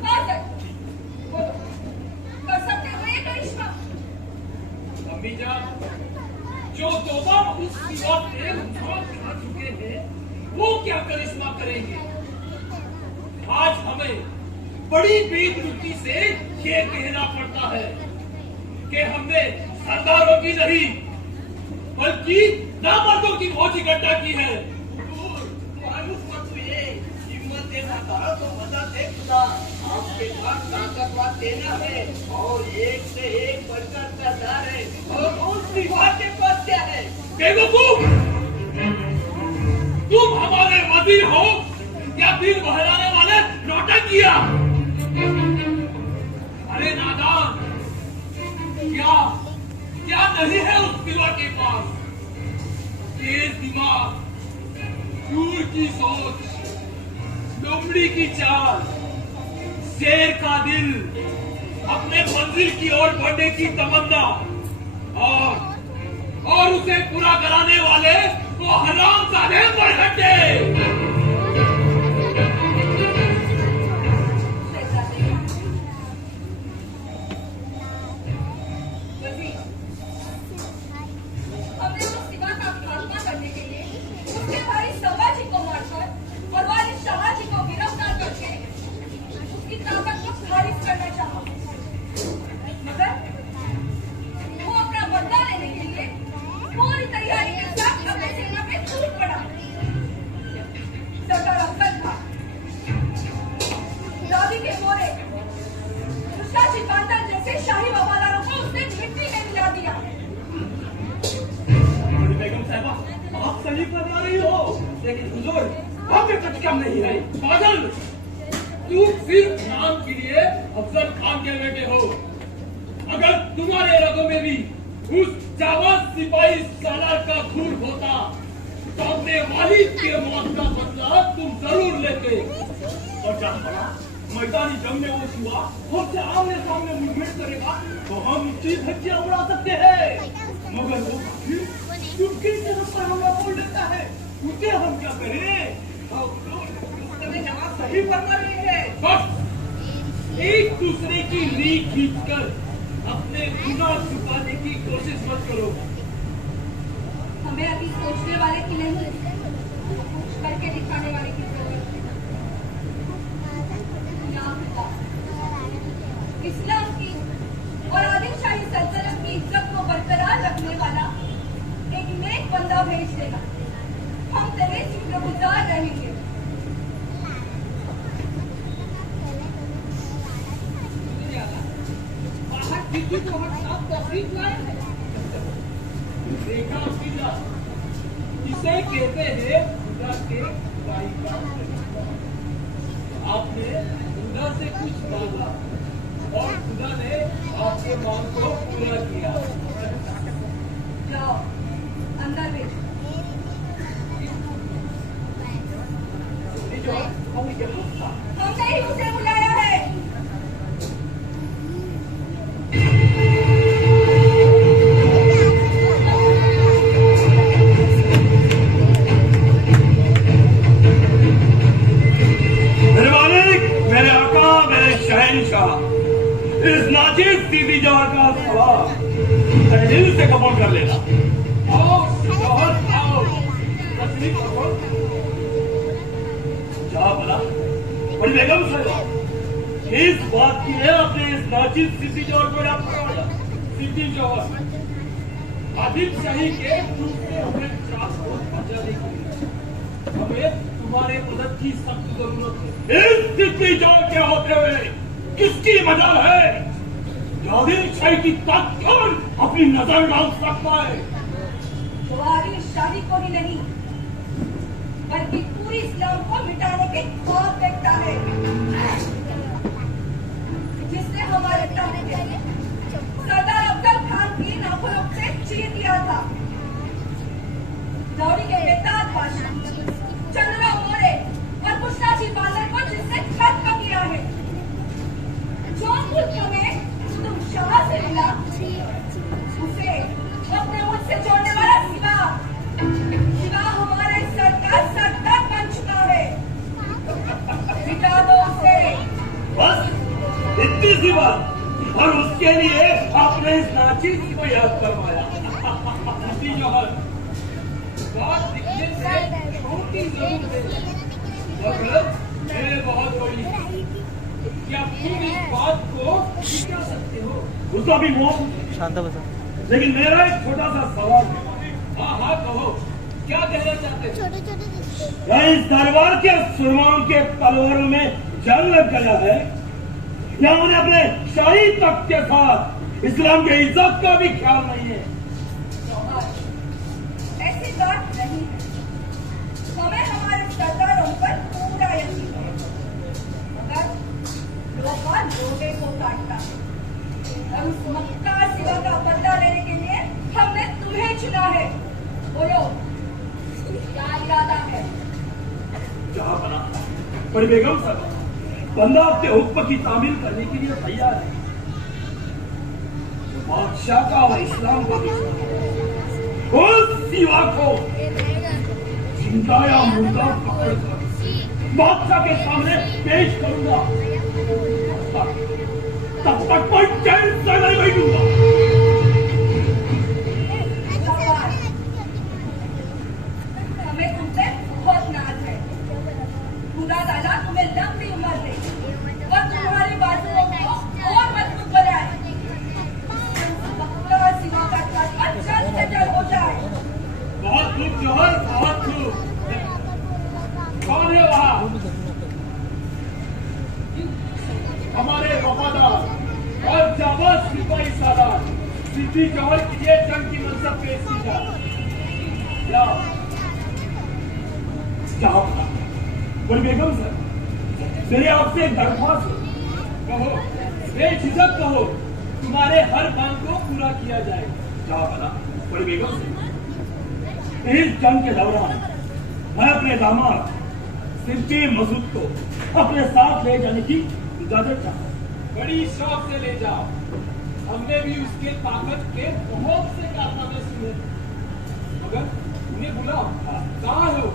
बोलो, कर सकते हो ये करिश्मा? अम्मी जान, जो दो बार उस सिवा से मौत खा चुके हैं, वो क्या करिश्मा करेंगे? आज हमें बड़ी बेइज्जती से ये कहना पड़ता है कि हमने सरदारों की नहीं बल्कि नामर्दों की फौज इकट्ठा की है। मायूस मत हुए, हिम्मत देना करो तो मदद दे खुदा। आपके पास ताकतवर देना है और एक से एक बढ़कर सरदार है, और उस सिवा के पास क्या है? बेवकूफ, तुम हमारे वजीर हो या दिल बहलाने वाले नौटंकिया? अरे नादान, क्या नहीं है उस सिवा के पास? तेज दिमाग, चूर की सोच, लोमड़ी की चाल, शेर का दिल, अपने मंजिल की ओर बढ़ने की तमन्ना और उसे पूरा कराने वाले वो हरामजादे मरहटे। हमने तो सिवा का खात्मा करने के लिए उसके भाई संभाजी को मारकर और वालिद शाहजी को गिरफ्तार करके उसकी ताकत को खारिज करना चाहा, मगर वो अपना बदला लेने के लिए पूरी तैयारी के साथ अपने सेना पे टूट पड़ा। सरदार अफजल था, दादी के मोरे, शाही बांधन जैसे शाही वफादारों को उसने मिट्टी में मिला दिया। बेगम साहिबा, आप सही फरमा रही हो, लेकिन हुजूर हम में कुछ कम नहीं है। पागल, तू सिर्फ नाम के लिए अफजल खान के बेटे हो। अगर तुम्हारे रगों में भी उस जाबाज सिपाही सालार का खून होता तो अपने वालिद के मौत का बदला तुम जरूर लेते। और जान पड़ा मैदानी जंग में वो सिवा हमसे आमने सामने मुठभेड़ करेगा तो हम उसकी धज्जियां उड़ा सकते हैं, मगर वो काफिर चुपके से पर हमला बोल देता है, उसे हम क्या करें? सही फरमा रही है। बस एक दूसरे की रीख खींचकर अपने गुनाह छुपाने की कोशिश मत करो। हमें अभी सोचने वाले की नहीं, करके दिखाने वाले की जरूरत है। या खुदा, इस्लाम की और आदिल शाही सल्तनत की इज्जत को बरकरार रखने वाला एक नेक बंदा भेज देना, हम तेरे शुक्रगुजार रहेंगे। दीदी को हम साथ तफरीक लाए हैं। देखा पिता, इसे कहते हैं खुदा के भाई का फरिश्ता। आपने खुदा से कुछ मांगा और खुदा ने आपके मांग को पूरा किया। जाओ अंदर भेजो। जो हम यहाँ था, हमने ही उसे बुलाया है। मेरे मालिक, मेरे आका, मेरे शहंशाह, इस नाचिस सीधी जवार का सवाल दिल से कबूल कर लेना। आओ शोहर आओ, तस्लीम करो। जा भला, बड़ी बेगम साहिबा, इस बात की है आपने इस नाचिस सीधी जवार को याद करवाया। सिद्धि जौहर, आदिल शाही के दूसरे हमें ट्रांसपोर्ट बचाने के लिए हमें तुम्हारे मदद की सख्त जरूरत है। इस सीधी जवार के होते हुए किसकी मजाल है? आदिल शाही की ताकत कौन अपनी नजर डाल सकता है? तुम्हारी शादी को ही नहीं बल्कि पूरी इस्लाम को मिटाने के ख्वाब देखता है, जिसने हमारे पिता सरदार अफजल खान की नाखुनों से चीर दिया था। दौड़ी के बेताज बादशाह चंद्रा मोरे और कुशनाची बांदर को जिसने खत्म किया है। जो मुल्क में तुम शाह से मिला उसे अपने मुझसे जोड़ने वाला सिवा हमारे सर का सरदार बन चुका है। मिटा दो उसे। बस इतनी सी बात, और उसके लिए आपने इस नाचिस को याद करवाया। सिद्धि जौहर, बात दिखने से छोटी जरूर है मगर है बहुत बड़ी। क्या तुम इस बात को टिका सकते हो? उसका भी मौत, शांता बसा। लेकिन मेरा एक छोटा सा सवाल है। हाँ हाँ कहो, क्या कहना चाहते हो? क्या इस दरबार के सुरमाओं के तलवारों में जंग लग गया है, या उन्हें अपने शाही तख्त के साथ इस्लाम के इज्जत का भी ख्याल नहीं है? जौहर, ऐसी बात नहीं है। हमें हमारे सरदारों पर पूरा यकीन है, मगर लोहा लोहे को काटता है और उस मक्कार सिवा का बदला लेने के लिए हमने तुम्हें चुना है। बोलो क्या इरादा है? जहाँ बना बड़ी बेगम साहब, बंदा आपके हुक्म की तामील करने के लिए तैयार है। बादशाह का और इस्लाम का उस सिवा को जिंदा या मुर्दा पकड़कर बादशाह के सामने पेश करूंगा। तब तक कोई चैन से नहीं बैठूंगा। शाबाश, हमें तुमसे बहुत नाज है। खुदा ताला तुम्हें लंबी उम्र दे और तुम्हारी बाजुओं को और मजबूत बनाए। मक्कार सिवा का खात्मा जल्द से जल्द हो जाए। बहुत खूब जौहर, बहुत खूब। कौन है वहाँ? हमारे वफादार और जाबाज सिपाही सालार सिद्धि जौहर के लिए जंग की मंसब पेश की जाए। क्या बोल बेगम सर, मेरे आपसे एक दरख्वास्त है। कहो, बेझिझक कहो, तुम्हारे हर मांग को पूरा किया जाए। क्या बना बोल बेगम सर, इस जंग के दौरान मैं अपने दामाद सिद्धि मसूद को अपने साथ ले जाने की इजाजत चाहता हूँ। बड़ी शौक से ले जाओ। हमने भी उसके ताकत के बहुत से कारनामे सुने, मगर उन्हें बुलाओ। कहाँ हो?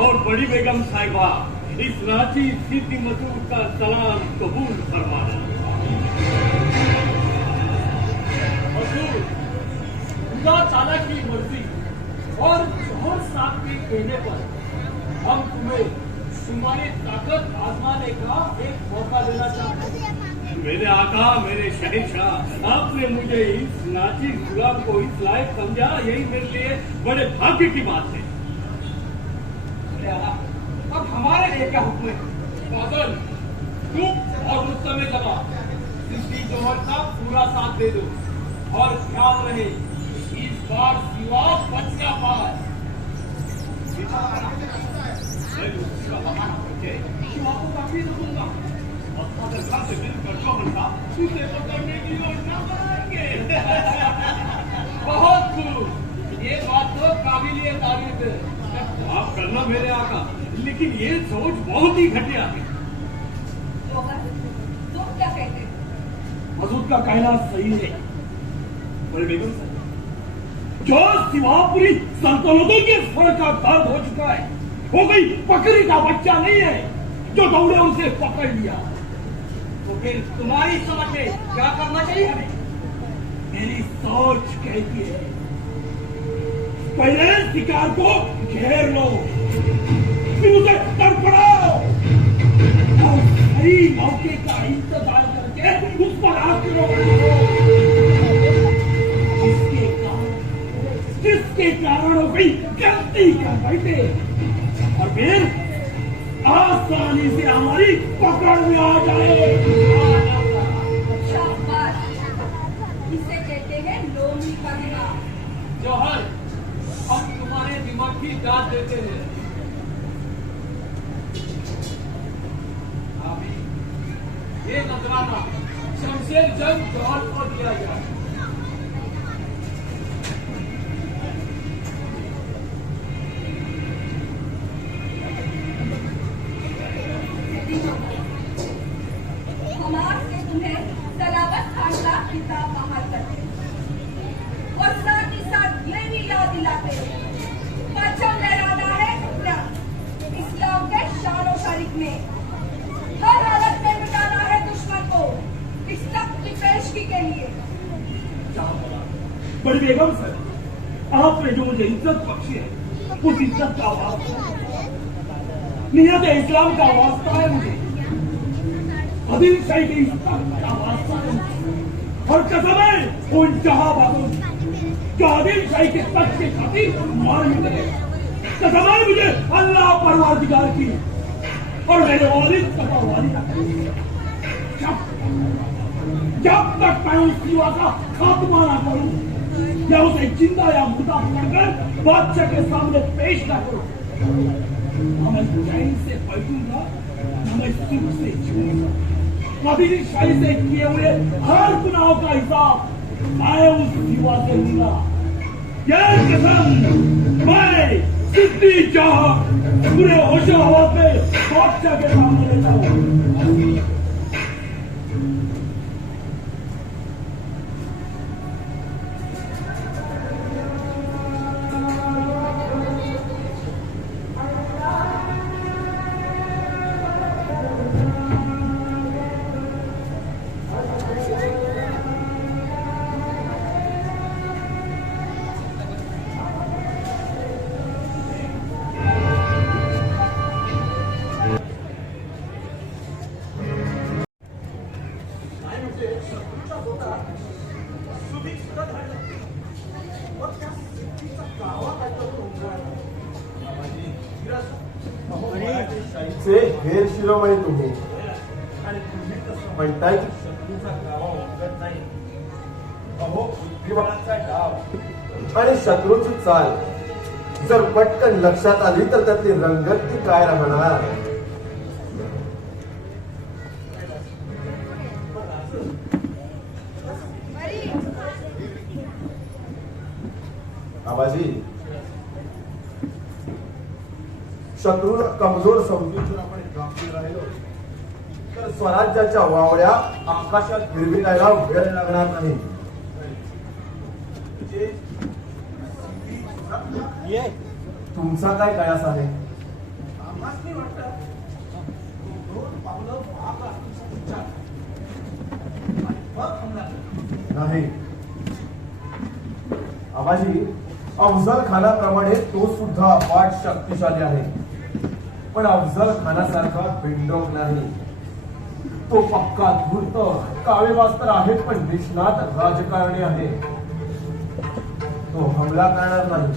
और बड़ी बेगम साहिबा, इस रांची सिद्धि मसूद का सलाम कबूल फरमाना। मसूद, खुदा ताला की मर्जी और जौहर साहब के कहने पर हम तुम्हें तुम्हारी ताकत आजमाने का एक मौका देना चाहता हूँ। मेरे आका, मेरे शहंशाह, आपने मुझे इस नाचिज गुलाम को इस लायक समझा, यही मेरे लिए बड़े भाग्य की बात है। अब हमारे लिए क्या हुक्म है? फादर, तुम और मुस्तमे जवाब सृष्टि जोहर का पूरा साथ दे दो और ध्यान रहे इस बार सिवा बच का पार। मैं दूसरी का बहाना करके शिवा को काफी दूंगा और फादर साहब से मिलकर जो बनता उसे पकड़ने की योजना बनाएंगे। बहुत खूब, ये बात तो काबिलिए तारीफ है। आप करना मेरे आका, लेकिन ये सोच बहुत ही घटिया है। जोहर, तुम क्या कहते हो? मसूद का कहना सही है। बड़े बेगम साहब, जो सिवापुरी सल्तनतों के स्वर का दर्द हो चुका है, वो कोई बकरी का बच्चा नहीं है जो दौड़े उसे पकड़ लिया। तो फिर तुम्हारी समझ में क्या करना चाहिए हमें? मेरी सोच कहती है पहले शिकार को घेर लो, फिर उसे तड़पड़ाओ और सही मौके का इंतजार करके उस पर आक्रमण करो, जिसके कारण वो कोई गलती कर बैठे और फिर आसानी से हमारी पकड़ में आ जाए। शाबाश, इसे कहते हैं लोमी का दिमाग। जौहर, हम तुम्हारे दिमाग की दाद देते हैं। अभी ये नजराना शमशेर जंग जौहर को दिया गया। हम आज से तुम्हें सलावत खान का खिताब बहाल करते और साथ ही साथ ये भी याद दिलाते परचम लहराना है अपना इस्लाम के शान शरीक में, हर हालत में मिटाना है दुश्मन को इस तख्त की पेशगी के लिए। बड़ी बेगम सर, आपने जो मुझे इज्जत बख्शी है उस इज्जत का वास्ता नियत इस्लाम का वास्ता है मुझे, अदील शाही की इज्जत का वास्ता है और कसम है उन जहाबाजों जो अदील शाही के तख्त के खातिर मार मिले। कसम है मुझे अल्लाह परवरदिगार की और मेरे वालिद का वालिदा जब तक मैं उस युवा का खात्मा ना करूं या उसे जिंदा या मुर्दा पकड़कर बादशाह के सामने पेश ना करूं, न मैं चैन से बैठूंगा न मैं सुख से जीऊंगा। कभी शाही से किए हुए हर गुनाहों का हिसाब मैं उस युवा से लूंगा। यह कसम मैं सिद्धि चाह पूरे होशो हवास में बादशाह के सामने लेता हूं। शाहीचे हेर शिरोमणी तुम्ही म्हणताय की शत्रूचा गावा उगत नाही, अहो बुद्धिबळाचा डाव आणि शत्रूची चाल जर पटकन लक्षात आली तर त्यातली रंगत ती काय राहणार? आबाजी, शत्रूला कमजोर समजून जर आपण गांभीर राहिलो तर स्वराज्याच्या वावड्या आकाशात गिरविटायला वेळ लागणार नाही. तुमचा काय कयास आहे? नाही आबाजी, अफजल खानाप्रमाणे तो सुद्धा अफाट शक्तिशाली आहे. पण अफजल खानासारखा बिंडोक नाही. तो पक्का धूर्त काळेबाज तर आहे, पण निष्णात राजकारणी आहे. तो हमला करणार नाही,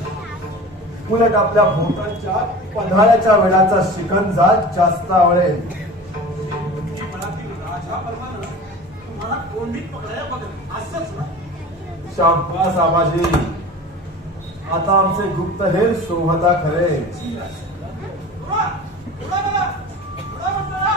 उलट आपल्या भोवतालच्या पन्हाळ्याच्या वेळाचा शिकंजा जास्त आवडेल. मनातील राजाप्रमाणे तुम्हाला कोंडीत पकडायला बघत असंच ना. शाबास आबाजी, आता आमचे गुप्तहेर शोभता खरे. उडा, उडा मला, उडा म्हणतो ना.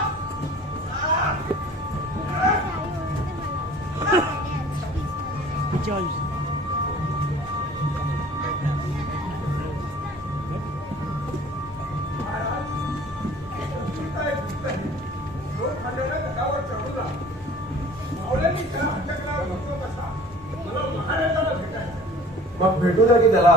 दोन खांद्याला गडावर चढून राहा. मावळ्यांनी त्या हत्याकारावर बसलो कसा? मला महाराजाला भेटायचं. मग भेटू द्या की त्याला.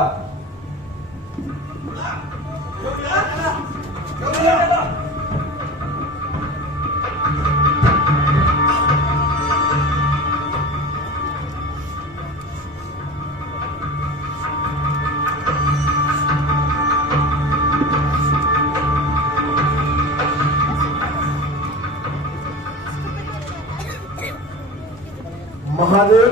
महादेव,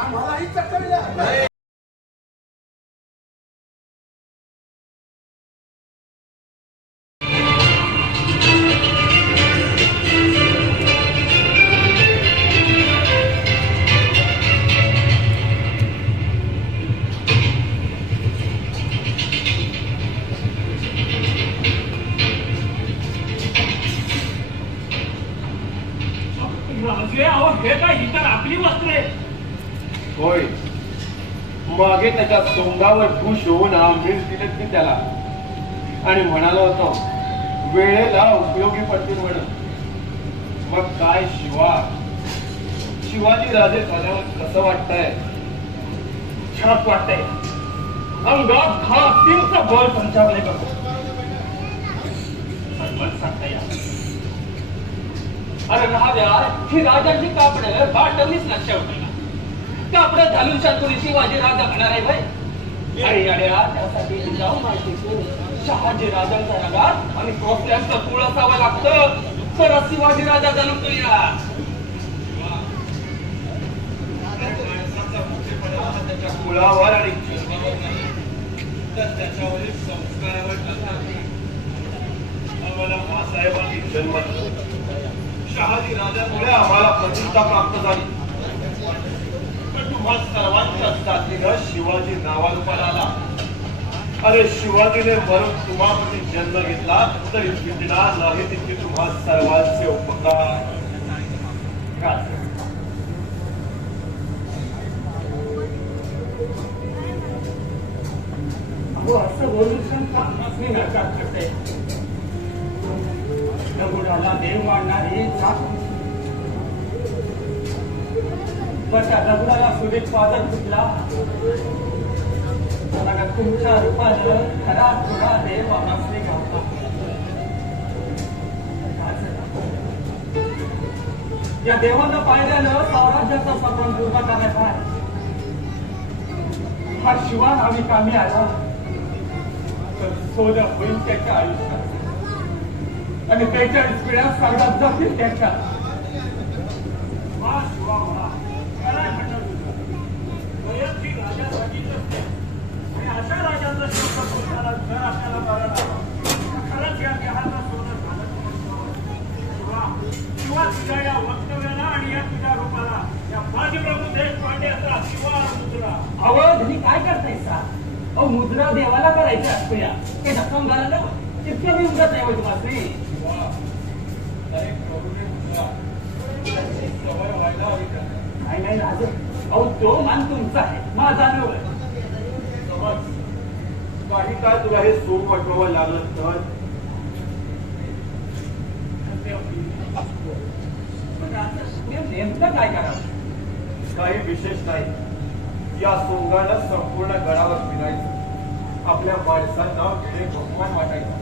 आम्हालाही चक्कर द्या. राजे, अहो हे काय, ही तर आपली वस्त्रे. होय, मागे त्याच्या सोंगावर खुश होऊन आंबील दिलेत मी त्याला आणि म्हणालो होतो वेळेला उपयोगी पडतील म्हणून. मग काय शिवाजी राजे झाल्यावर कसं वाटतंय? छाप वाटतंय. अंगात खातींचं बळ संचावलंय बघ. सरपंच सांगता या. अरे राहाव्या, ही राजांची कापडं बाटलीच लक्ष होती. कापडं घालून शांतुरी शिवाजी राजा होणार आहे भाई. अरे अड्या, त्यासाठी जाऊ माहिती शहाजी राजांचा रागात आणि कोसल्यांचं कुळ असावं लागतं तर शिवाजी राजा जन्मतो या. त्याच्या कुळावर आणि जन्मावर नाही तर त्याच्यावरील संस्कारावर ठरणार. आम्हाला मासाहेबांनी जन्म दिला. शहाजी राजांमुळे आम्हाला प्रतिष्ठा प्राप्त झाली. पण तुम्हा सर्वांच्या जातीनं शिवाजी नावारूपाला आला. अरे शिवाजीने मरून तुम्हामध्ये जन्म घेतला तरी कितीला नाही तितके तुम्हा सर्वांचे उपकार. अहो असं बोलून सांगता मी नकार करते. दगडाला देव मांडणारी जात पण त्या दगडाला सुरेख पादर फुटला. तुमच्या रूपानं खरा थोडा देव नसले गावता. या देवानं पाहिल्यानं स्वराज्याचा सपन पूर्ण करायचा आहे. हा शिवान आम्ही कामी आला तर सोनं होईल त्याच्या आयुष्यात आणि 43 पिढ्या स्वर्गात जातील त्याच्या. वा शिवा वा, काय म्हणणार तुझं? वैयक्तिक राजासाठीच असते आणि अशा राजाचा शोध पुरुषाला जर आपल्याला मरण आलं खरंच या देहाचं सोनं झालं. शिवा तुझ्या या वक्तव्याला आणि या तुझ्या रूपाला या बाजीप्रभू देशपांड्याचा शिवा मुद्रा. अवध मी काय करताय सा? अहो मुद्रा देवाला करायची असतो या ते ढक्कम घालायला तितकं मी उगत नाही होत माझे. नाही नाही राज, अहो तो मान तुमचा आहे माझा नव्हे. काही काय तुला हे सोम वाटवावं लागलं तर नेमकं काय करावं? काही विशेष नाही. या सोंगानं संपूर्ण गडावर फिरायचं. आपल्या माणसांना हे भगवान वाटायचं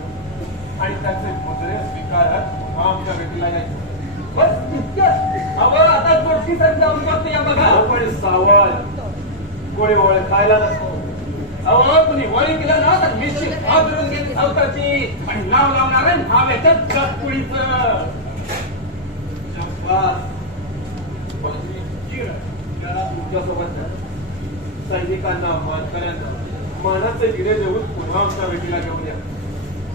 आणि त्याचे मुद्रे स्वीकारत आमच्या भेटीला यायचं. बस इतकं. अहो आता गोष्टी जाऊन बघतो या बघा. पण सावध, कोणी ओळखायला नको. अहो तुम्ही वळी केलं ना तर निश्चित घाबरून गेली सावकाची आणि नाव लावणार नाव येतं जगपुळीचं. तुमच्यासोबत सैनिकांना मानकऱ्यांना मानाचे गिरे देऊन पुन्हा आमच्या भेटीला घेऊन या.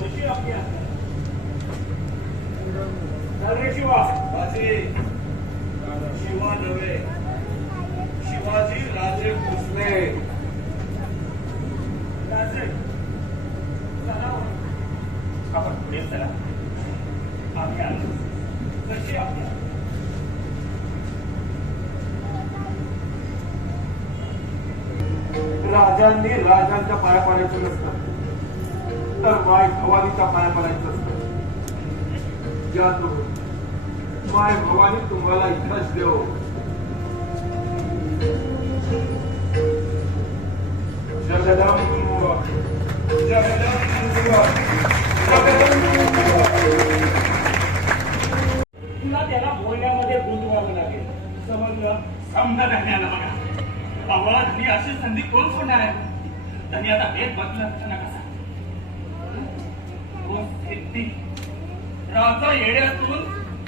तशी आपली आज्ञा. अरे शिवा शिवा नव्हे, शिवाजी राजे भोसले. राजे चला हो. आपण पुढे चला. आम्ही आलो. तशी आपली आज्ञा. राजांनी राजांच्या पाया पडायचं नसतं, तर माय भवानीच्या पाया पडायचं असतं. ज्या माय भवानी तुम्हाला इथंच देव. जगदंब तुला त्याला बोलण्यामध्ये गुंतवावं लागेल. समजलं? समजा धन्याला बघा. आवाज ही अशी संधी कोण सोडणार आहे? त्यांनी आता भेद बदलला ना कसा? कोण सिद्धी राजा येड्यातून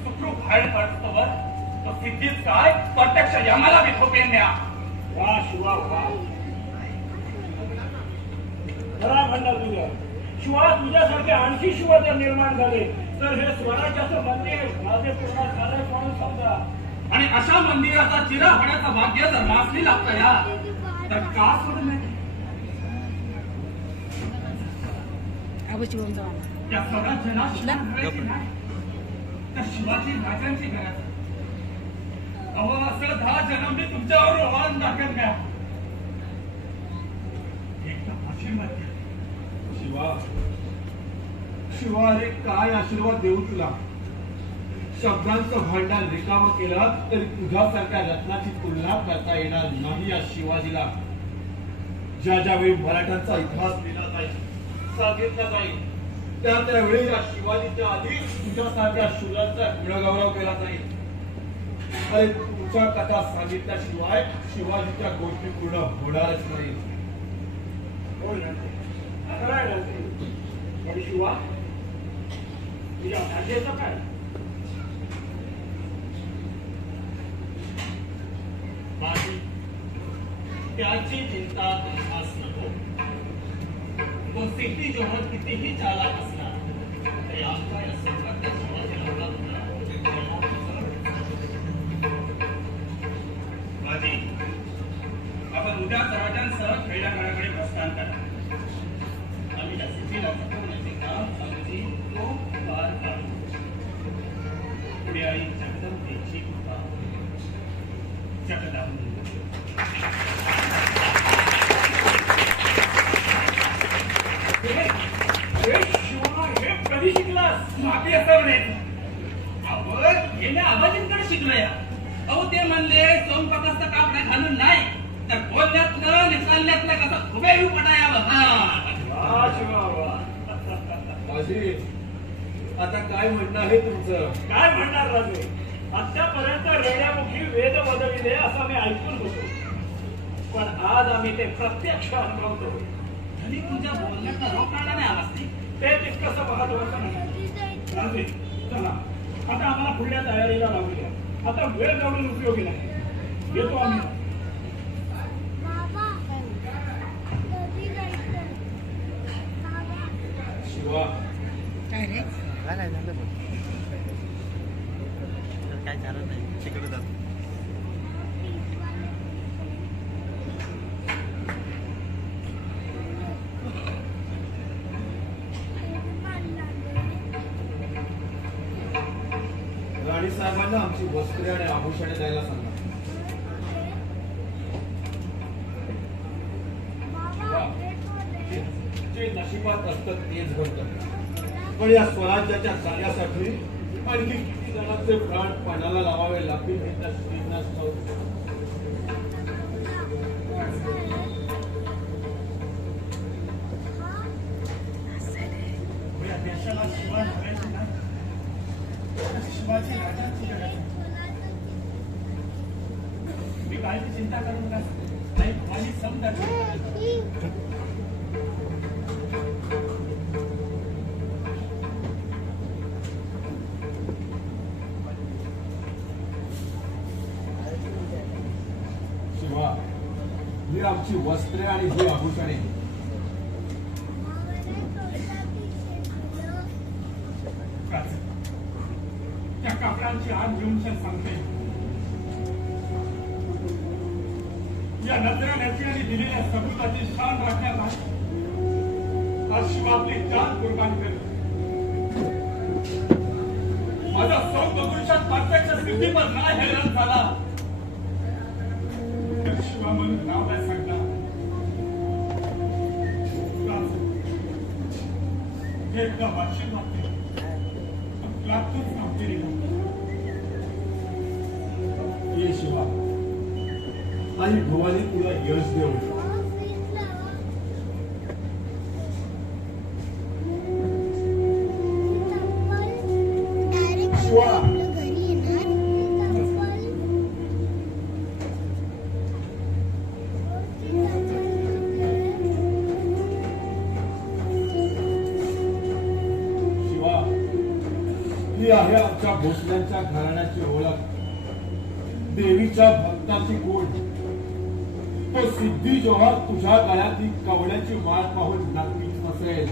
सुखरूप बाहेर पडतोवर तो सिद्धीच काय प्रत्यक्ष यमाला बी ठोकेन द्या. वा शिवा वा. खरा म्हणणार तुझ्या शिवा. तुझ्यासारखे आणखी शिवा जर निर्माण झाले तर हे स्वराज्याचं मंदिर माझे पूर्ण झालं म्हणून समजा. आणि अशा मंदिराचा चिरा होण्याचं भाग्य जर मासली लागतं या तर का सोडून नाही? त्या स्वराज्याला शिक्षण मिळायची नाही तर शिवाजी राजांची गरज. अहो असं 10 जन्म मी तुमच्यावर आव्हान दाखल द्या. एकदम आशीर्वाद द्या. शिवा रे काय आशीर्वाद देऊ तुला. शब्दांचं भांडार रिकामं केलं तरी तुझ्यासारख्या रत्नाची तुलना करता येणार नाही या शिवाजीला. ज्या ज्यावेळी मराठ्यांचा इतिहास लिहिला जाईल, सांगितला जाईल, त्यावेळी या शिवाजीच्या आधी तुझ्यासारख्या शूरांचा गुणगौरव केला जाईल. अरे तुमच्या कथा सांगितल्याशिवाय शिवाजीच्या गोष्टी पूर्ण होणारच नाही. पण शिवा तुझ्या भाग्याचं काय? माझी त्याची चिंता तुम्हास नको. तो सिद्धी जेव्हा कितीही चालाक असला तरी आमच्या या संकटात शिवाजीला माझी आपण उद्या राजांसह खेड्याकडे प्रस्थान करा. आम्ही या सिद्धीला चकवण्याचे काम आमची तो पार काढू. पुढे आई जगदंबेची कृपा. जगदंब हे कधी शिकलास? मागे असं म्हणायचं. आपण गेल्या आबाजींकडे शिकलोय. अहो ते म्हणले सोनप्रकाशचा कापडा घालून नाही तर बोलण्यातलं निकालण्यातलं कसं उभे येऊ पटायावं. वा शिवा वा. माझी आता काय म्हणणं आहे तुमचं? काय म्हणणार राजे? आतापर्यंत रेड्यामुखी वेद वदविले असं मी ऐकून होतो, पण आज आम्ही ते प्रत्यक्ष अनुभवतो. आणि तुझ्या बोलण्याचा रोग काढला नाही आलाच नाही. ते तितकंसं महत्वाचं नाही. राजे चला आता आम्हाला पुढल्या तयारीला लावूया. आता वेळ जाऊन उपयोगी नाही. येतो आम्ही. शिवा काय रे? काय चालत नाही तिकडे जातो. राणी साहेबांना आमची वस्त्रे आणि आभूषणे द्यायला सांगा. जे नशिबात असतं तेच घडतं. पण या स्वराज्याच्या कार्यासाठी आणखी किती जणांचे प्राण पाण्याला लावावे लागतील हे त्या श्रीनाथ ठाऊक. या देशाला शिवा घालायची नाही. शिवाजी राजांची गरज आहे. मी काय चिंता करू नका. आई भवानी समजा. शिवा, ही आमची वस्त्रे आणि ही आभूषणे त्या कापडांची आग घेऊन सांगते. या नजराण्याची आणि दिलेल्या सबुताची शान राखण्याला आज शिवा आपली जान कुर्बान करेल. माझा सौम्य पुरुषात प्रत्यक्ष सिद्धीपद नाही हैराण झाला तर शिवा म्हणून नाव नाही सांगणार. एकदा वाशिम वाटते लागतोच नव्हते. ये शिवा, आणि भवानी तुला यश देऊ. शिवा, शिवा, ही आहे आमच्या भोसल्यांच्या घराण्याची ओळख, देवीच्या भक्ताची गोड. तो सिद्धी जोहर तुझ्या गळ्यात ही कवड्याची माळ पाहून नक्कीच फसेल.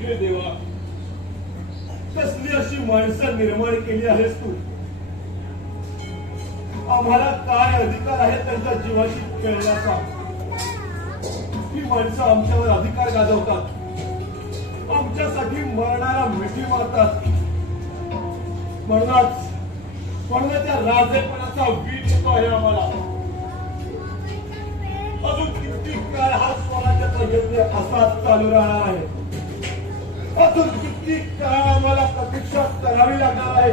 हे देवा, कसली अशी माणसं निर्माण केली आहेस तू. आम्हाला काय अधिकार आहे त्यांच्या जीवाशी खेळण्याचा. ही माणसं आमच्यावर अधिकार गाजवतात, आमच्यासाठी मरणारा मिठी मारतात. म्हणूनच त्या राजेपणाचा वीट येतो आहे आम्हाला. अजून किती काळ हा स्वराज्याचा यज्ञ असाच चालू राहणार आहे. अजून किती काळ आम्हाला प्रतीक्षा करावी लागणार आहे.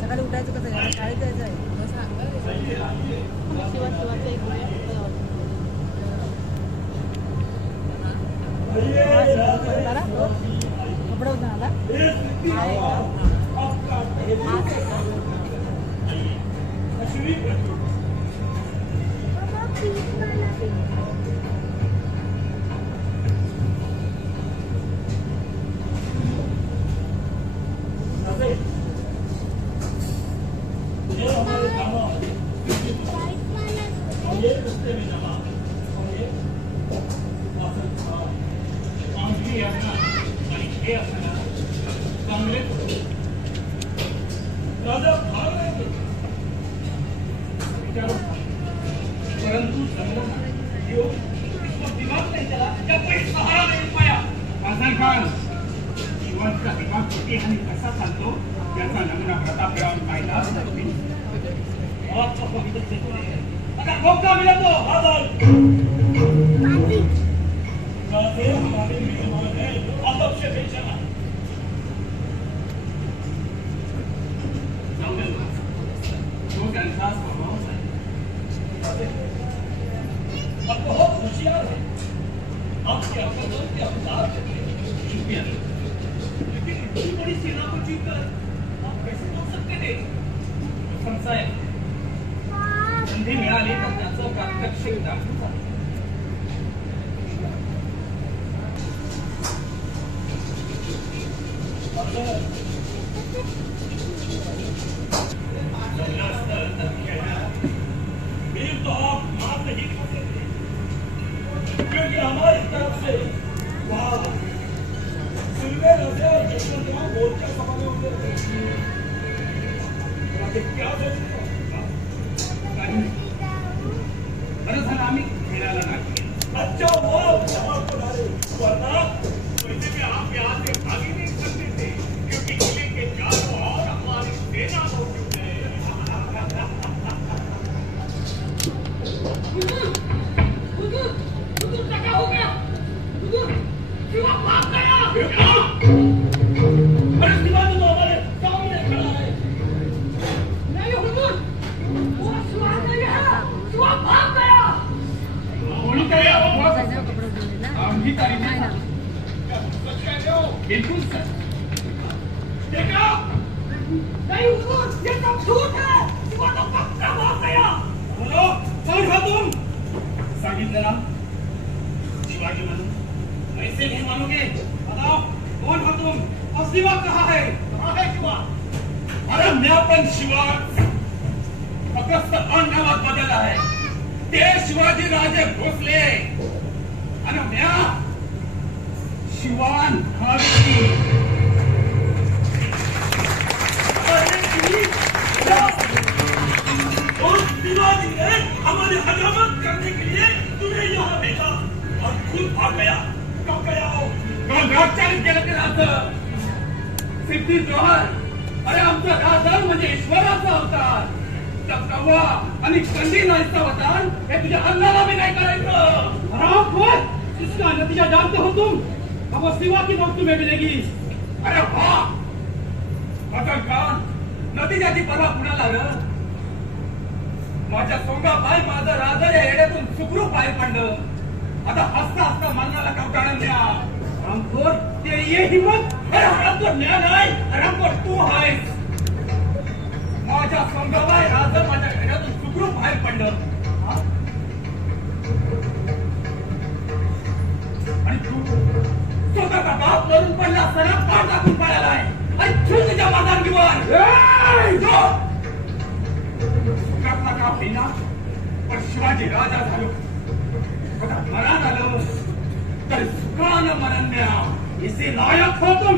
सकाळी उठायचं कसं आहे? शाळेत जायचं आहे. कपडा होता मला परंतु दिमाग नाही त्याला, त्यापैकी सहारा नाही पाया. खान जीवाचा दिमाग किती आणि कसा चालतो त्याचा नमुना प्रतापराव पाहिला. आता खोका मिळतो हमारे मेहमान है अदब से बेचना. तो त्यांचा स्वभावच आहे. अब बहुत होशियार है. आपके अकल के अवतार जीतकर आप कैसे बोल सकते थे? साहेब, संधी मिळाली तर त्याचं प्रात्यक्षिक दाखवून झालं. वीर तो आप मार नहीं खाते थे, क्योंकि हमारी तरफ से वहाँ सिलवे रजे और यशवंतराव मोर्चा सभा में होते थे. क्या सोचते हो? बरं झालं आम्ही खेळायला लागलो. अच्छा वो जवाब को डाले, वरना वैसे भी आप यहाँ से भाग ही नहीं सकते थे, क्योंकि किले के चारों ओर हमारी सेना मौजूद है. हुजूर क्या हो गया? हुजूर शिवा भाग गया. अरे शिवा तो हमारे सामने खड़ा है. नहीं हुजूर, वो शिवा नहीं है, शिवा भाग गया. कोणी तरी जायचं कपडे घेऊन ना आम्ही तरी नाही ना सच कहते हो? बिल्कुल सर. देखा? नहीं हुजूर, ये सब झूठ है. शिवा तो पक्का भाग गया. बोलो, कौन हो तुम? सांगितलं ना शिवाजी म्हणून. ऐसे नहीं मानोगे. बताओ, कौन हो तुम? और शिवा कहाँ है? कहाँ है शिवा? अरे मैं पण शिवा फक्त नावात बदल आहे. ते शिवाजी राजे भोसले आणि म्या शिवान भावी. और शिवाजी ने हमारी हजामत करने के लिए तुम्हें यहाँ भेजा और खुद भाग गया. कब गया हो? राजचारित केलं ते राहतं. सिद्धी जोहर, अरे आमचा राजा म्हणजे ईश्वराचा अवतार. त्या कव्वा आणि कंदी नाहीचा अवतार हे तुझ्या अन्नाला मी नाही करायचं. हरामखोर, इसका नतीजा जानते हो तुम? अब वो शिवा की मौत तुम्हें मिलेगी. अरे वाह बदल खान, नतीजाची पर्वा कुणाला ग? माझ्या सोंगाबाई माझं राजा या येड्यातून सुखरूप बाहेर पडलं. आता हसता हसता मनाला कवटाळून द्या. हरामखोर, तेरी ये हिम्मत? अरे हरामखोर न्याय नाही, हरामखोर तू आहेस. माझ्या सोंगाबाई राजा माझ्या येड्यातून सुखरूप बाहेर पडलं. हा? आणि तू स्वतःचा बाप मरून पडला असताना पाठ टाकून पळालाय. आणि तू तुझ्या मातांगीवर सुखातला का होईना पण शिवाजी राजा झालो. आता मरण आलं तर सुखानं मरण द्या. इसे लायक हो तुम.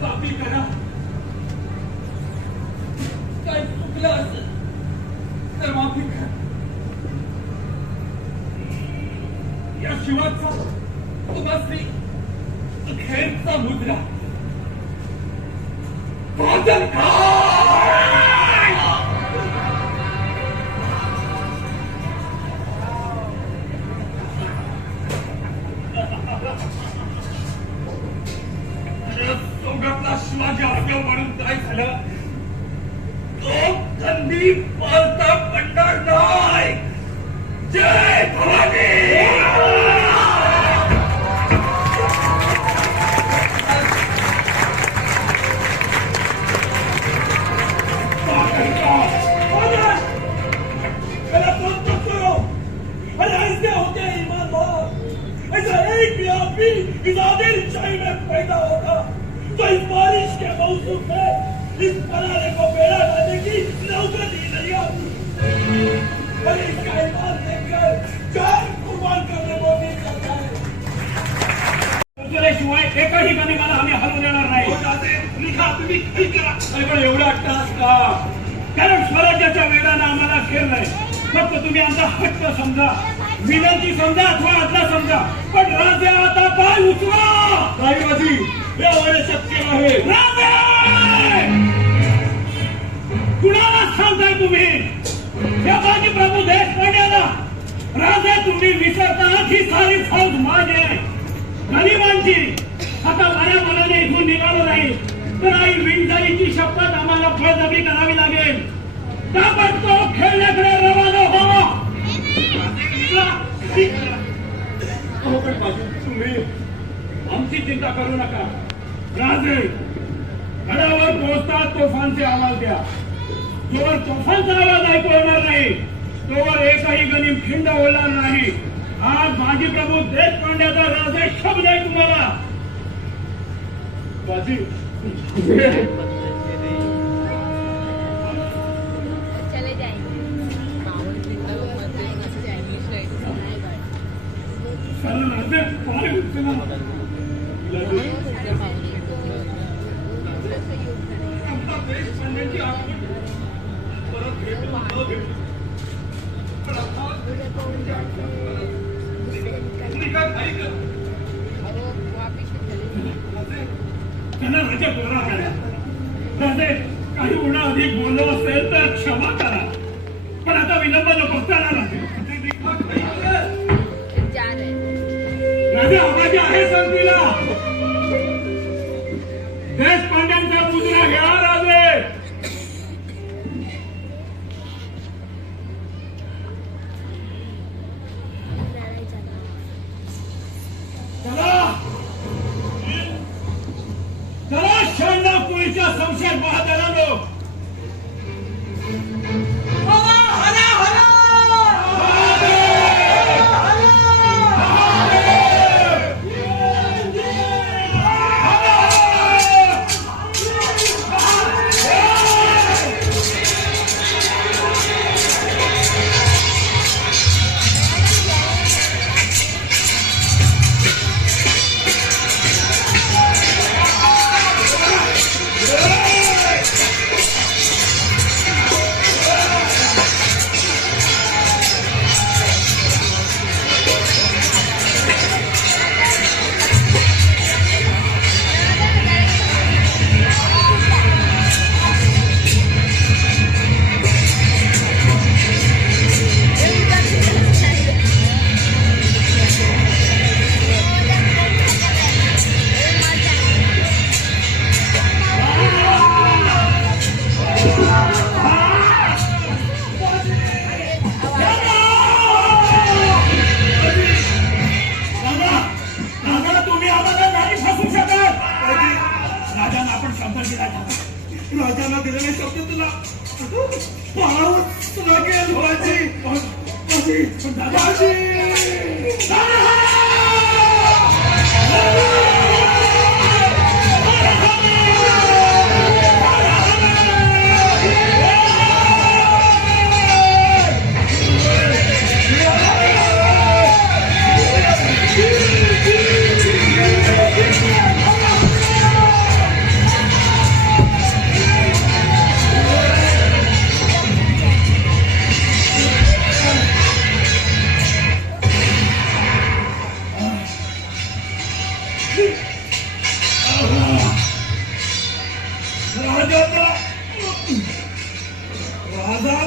माफी करा. काय चुकलं असेल तर माफी करा. या शिवाचा तुम्हासी अखेरचा मुद्रा बादल सोंगातला शिवाजी आपल्या म्हणून काय झालं? तो कंदी पालता पडणार नाही. जय भवानी. मेरा दोस्त तो सुनो. अरे ऐसे होते हैं ईमानदार. ऐसा एक भी आदमी इस आदिल शाही में पैदा होगा तो इस बारिश के मौसम में इस पराले को बेड़ा डालने की नौकत ही नहीं आती. और इसका ईमान देखकर जान कुर्बान करने को भी करता है. शिवाय एका ठिकाणी मला आम्ही हलवून देणार नाही. हो जाते निघा तुम्ही काही करा. अरे पण एवढा अट्टहास का? कारण स्वराज्याच्या वेळानं आम्हाला खेळलंय. फक्त तुम्ही आमचा हट्ट समजा, विनंती समजा अथवा आज्ञा समजा, पण राजा आता पाय उचला. राजबाजी यामुळे शक्य आहे. राजे! कुणाला सांगताय तुम्ही? ही सारी फौज माझी आहे, गनिमांची. आता बऱ्या मनाने इथून निघालो नाही तर आई विंजारीची शपथ आम्हाला बळजबरी करावी लागेल. ताबडतोब खेळण्याकडे रवाना व्हा. अहो पण बाजू तुम्ही आमची चिंता करू नका राजे. गडावर पोहोचतात तोफांचे आवाज द्या. जोवर तोफांचा आवाज ऐकू येणार नाही तोवर एकही गनिम खिंड होणार नाही. आज माजी प्रभू देशपांड्याचा राजे शब्द आहे तुम्हाला. बाजी चले जाएंगे. खरं राजे फार गुंतला. आमचा देशपांड्याची आठवण परत भेटू न भेटू पण आता निघा काही कर. त्यांना राजा बोला करा. राजे काही उडा अधिक बोललो असेल तर क्षमा करा पण आता विलंब नको. करा राजे. जा रहे राजे आवाज आहे संगीला. देशपांड्यांचा मुजरा घ्या राजे. चला शहाण्णवपुरीच्या संशय बहादरांनो. राजाला दिलेले शब्द तुला पाळावंच लागेल.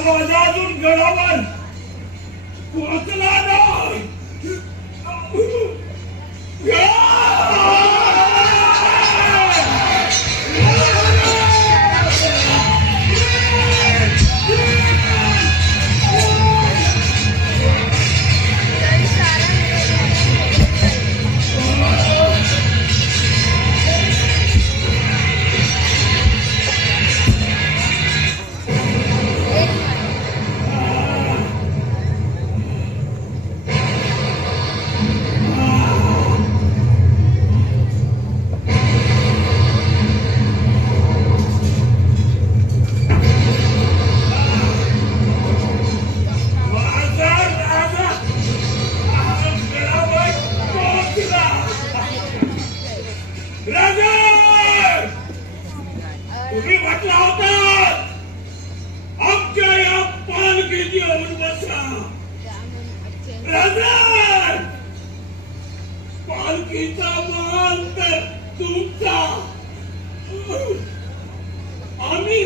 राजा अजून गडावर पोहोचला नाही. तुम्ही म्हटला होता आमच्या या पालखीची येऊन बसा. राजा पालखीचा मान तर तुमचा, आम्ही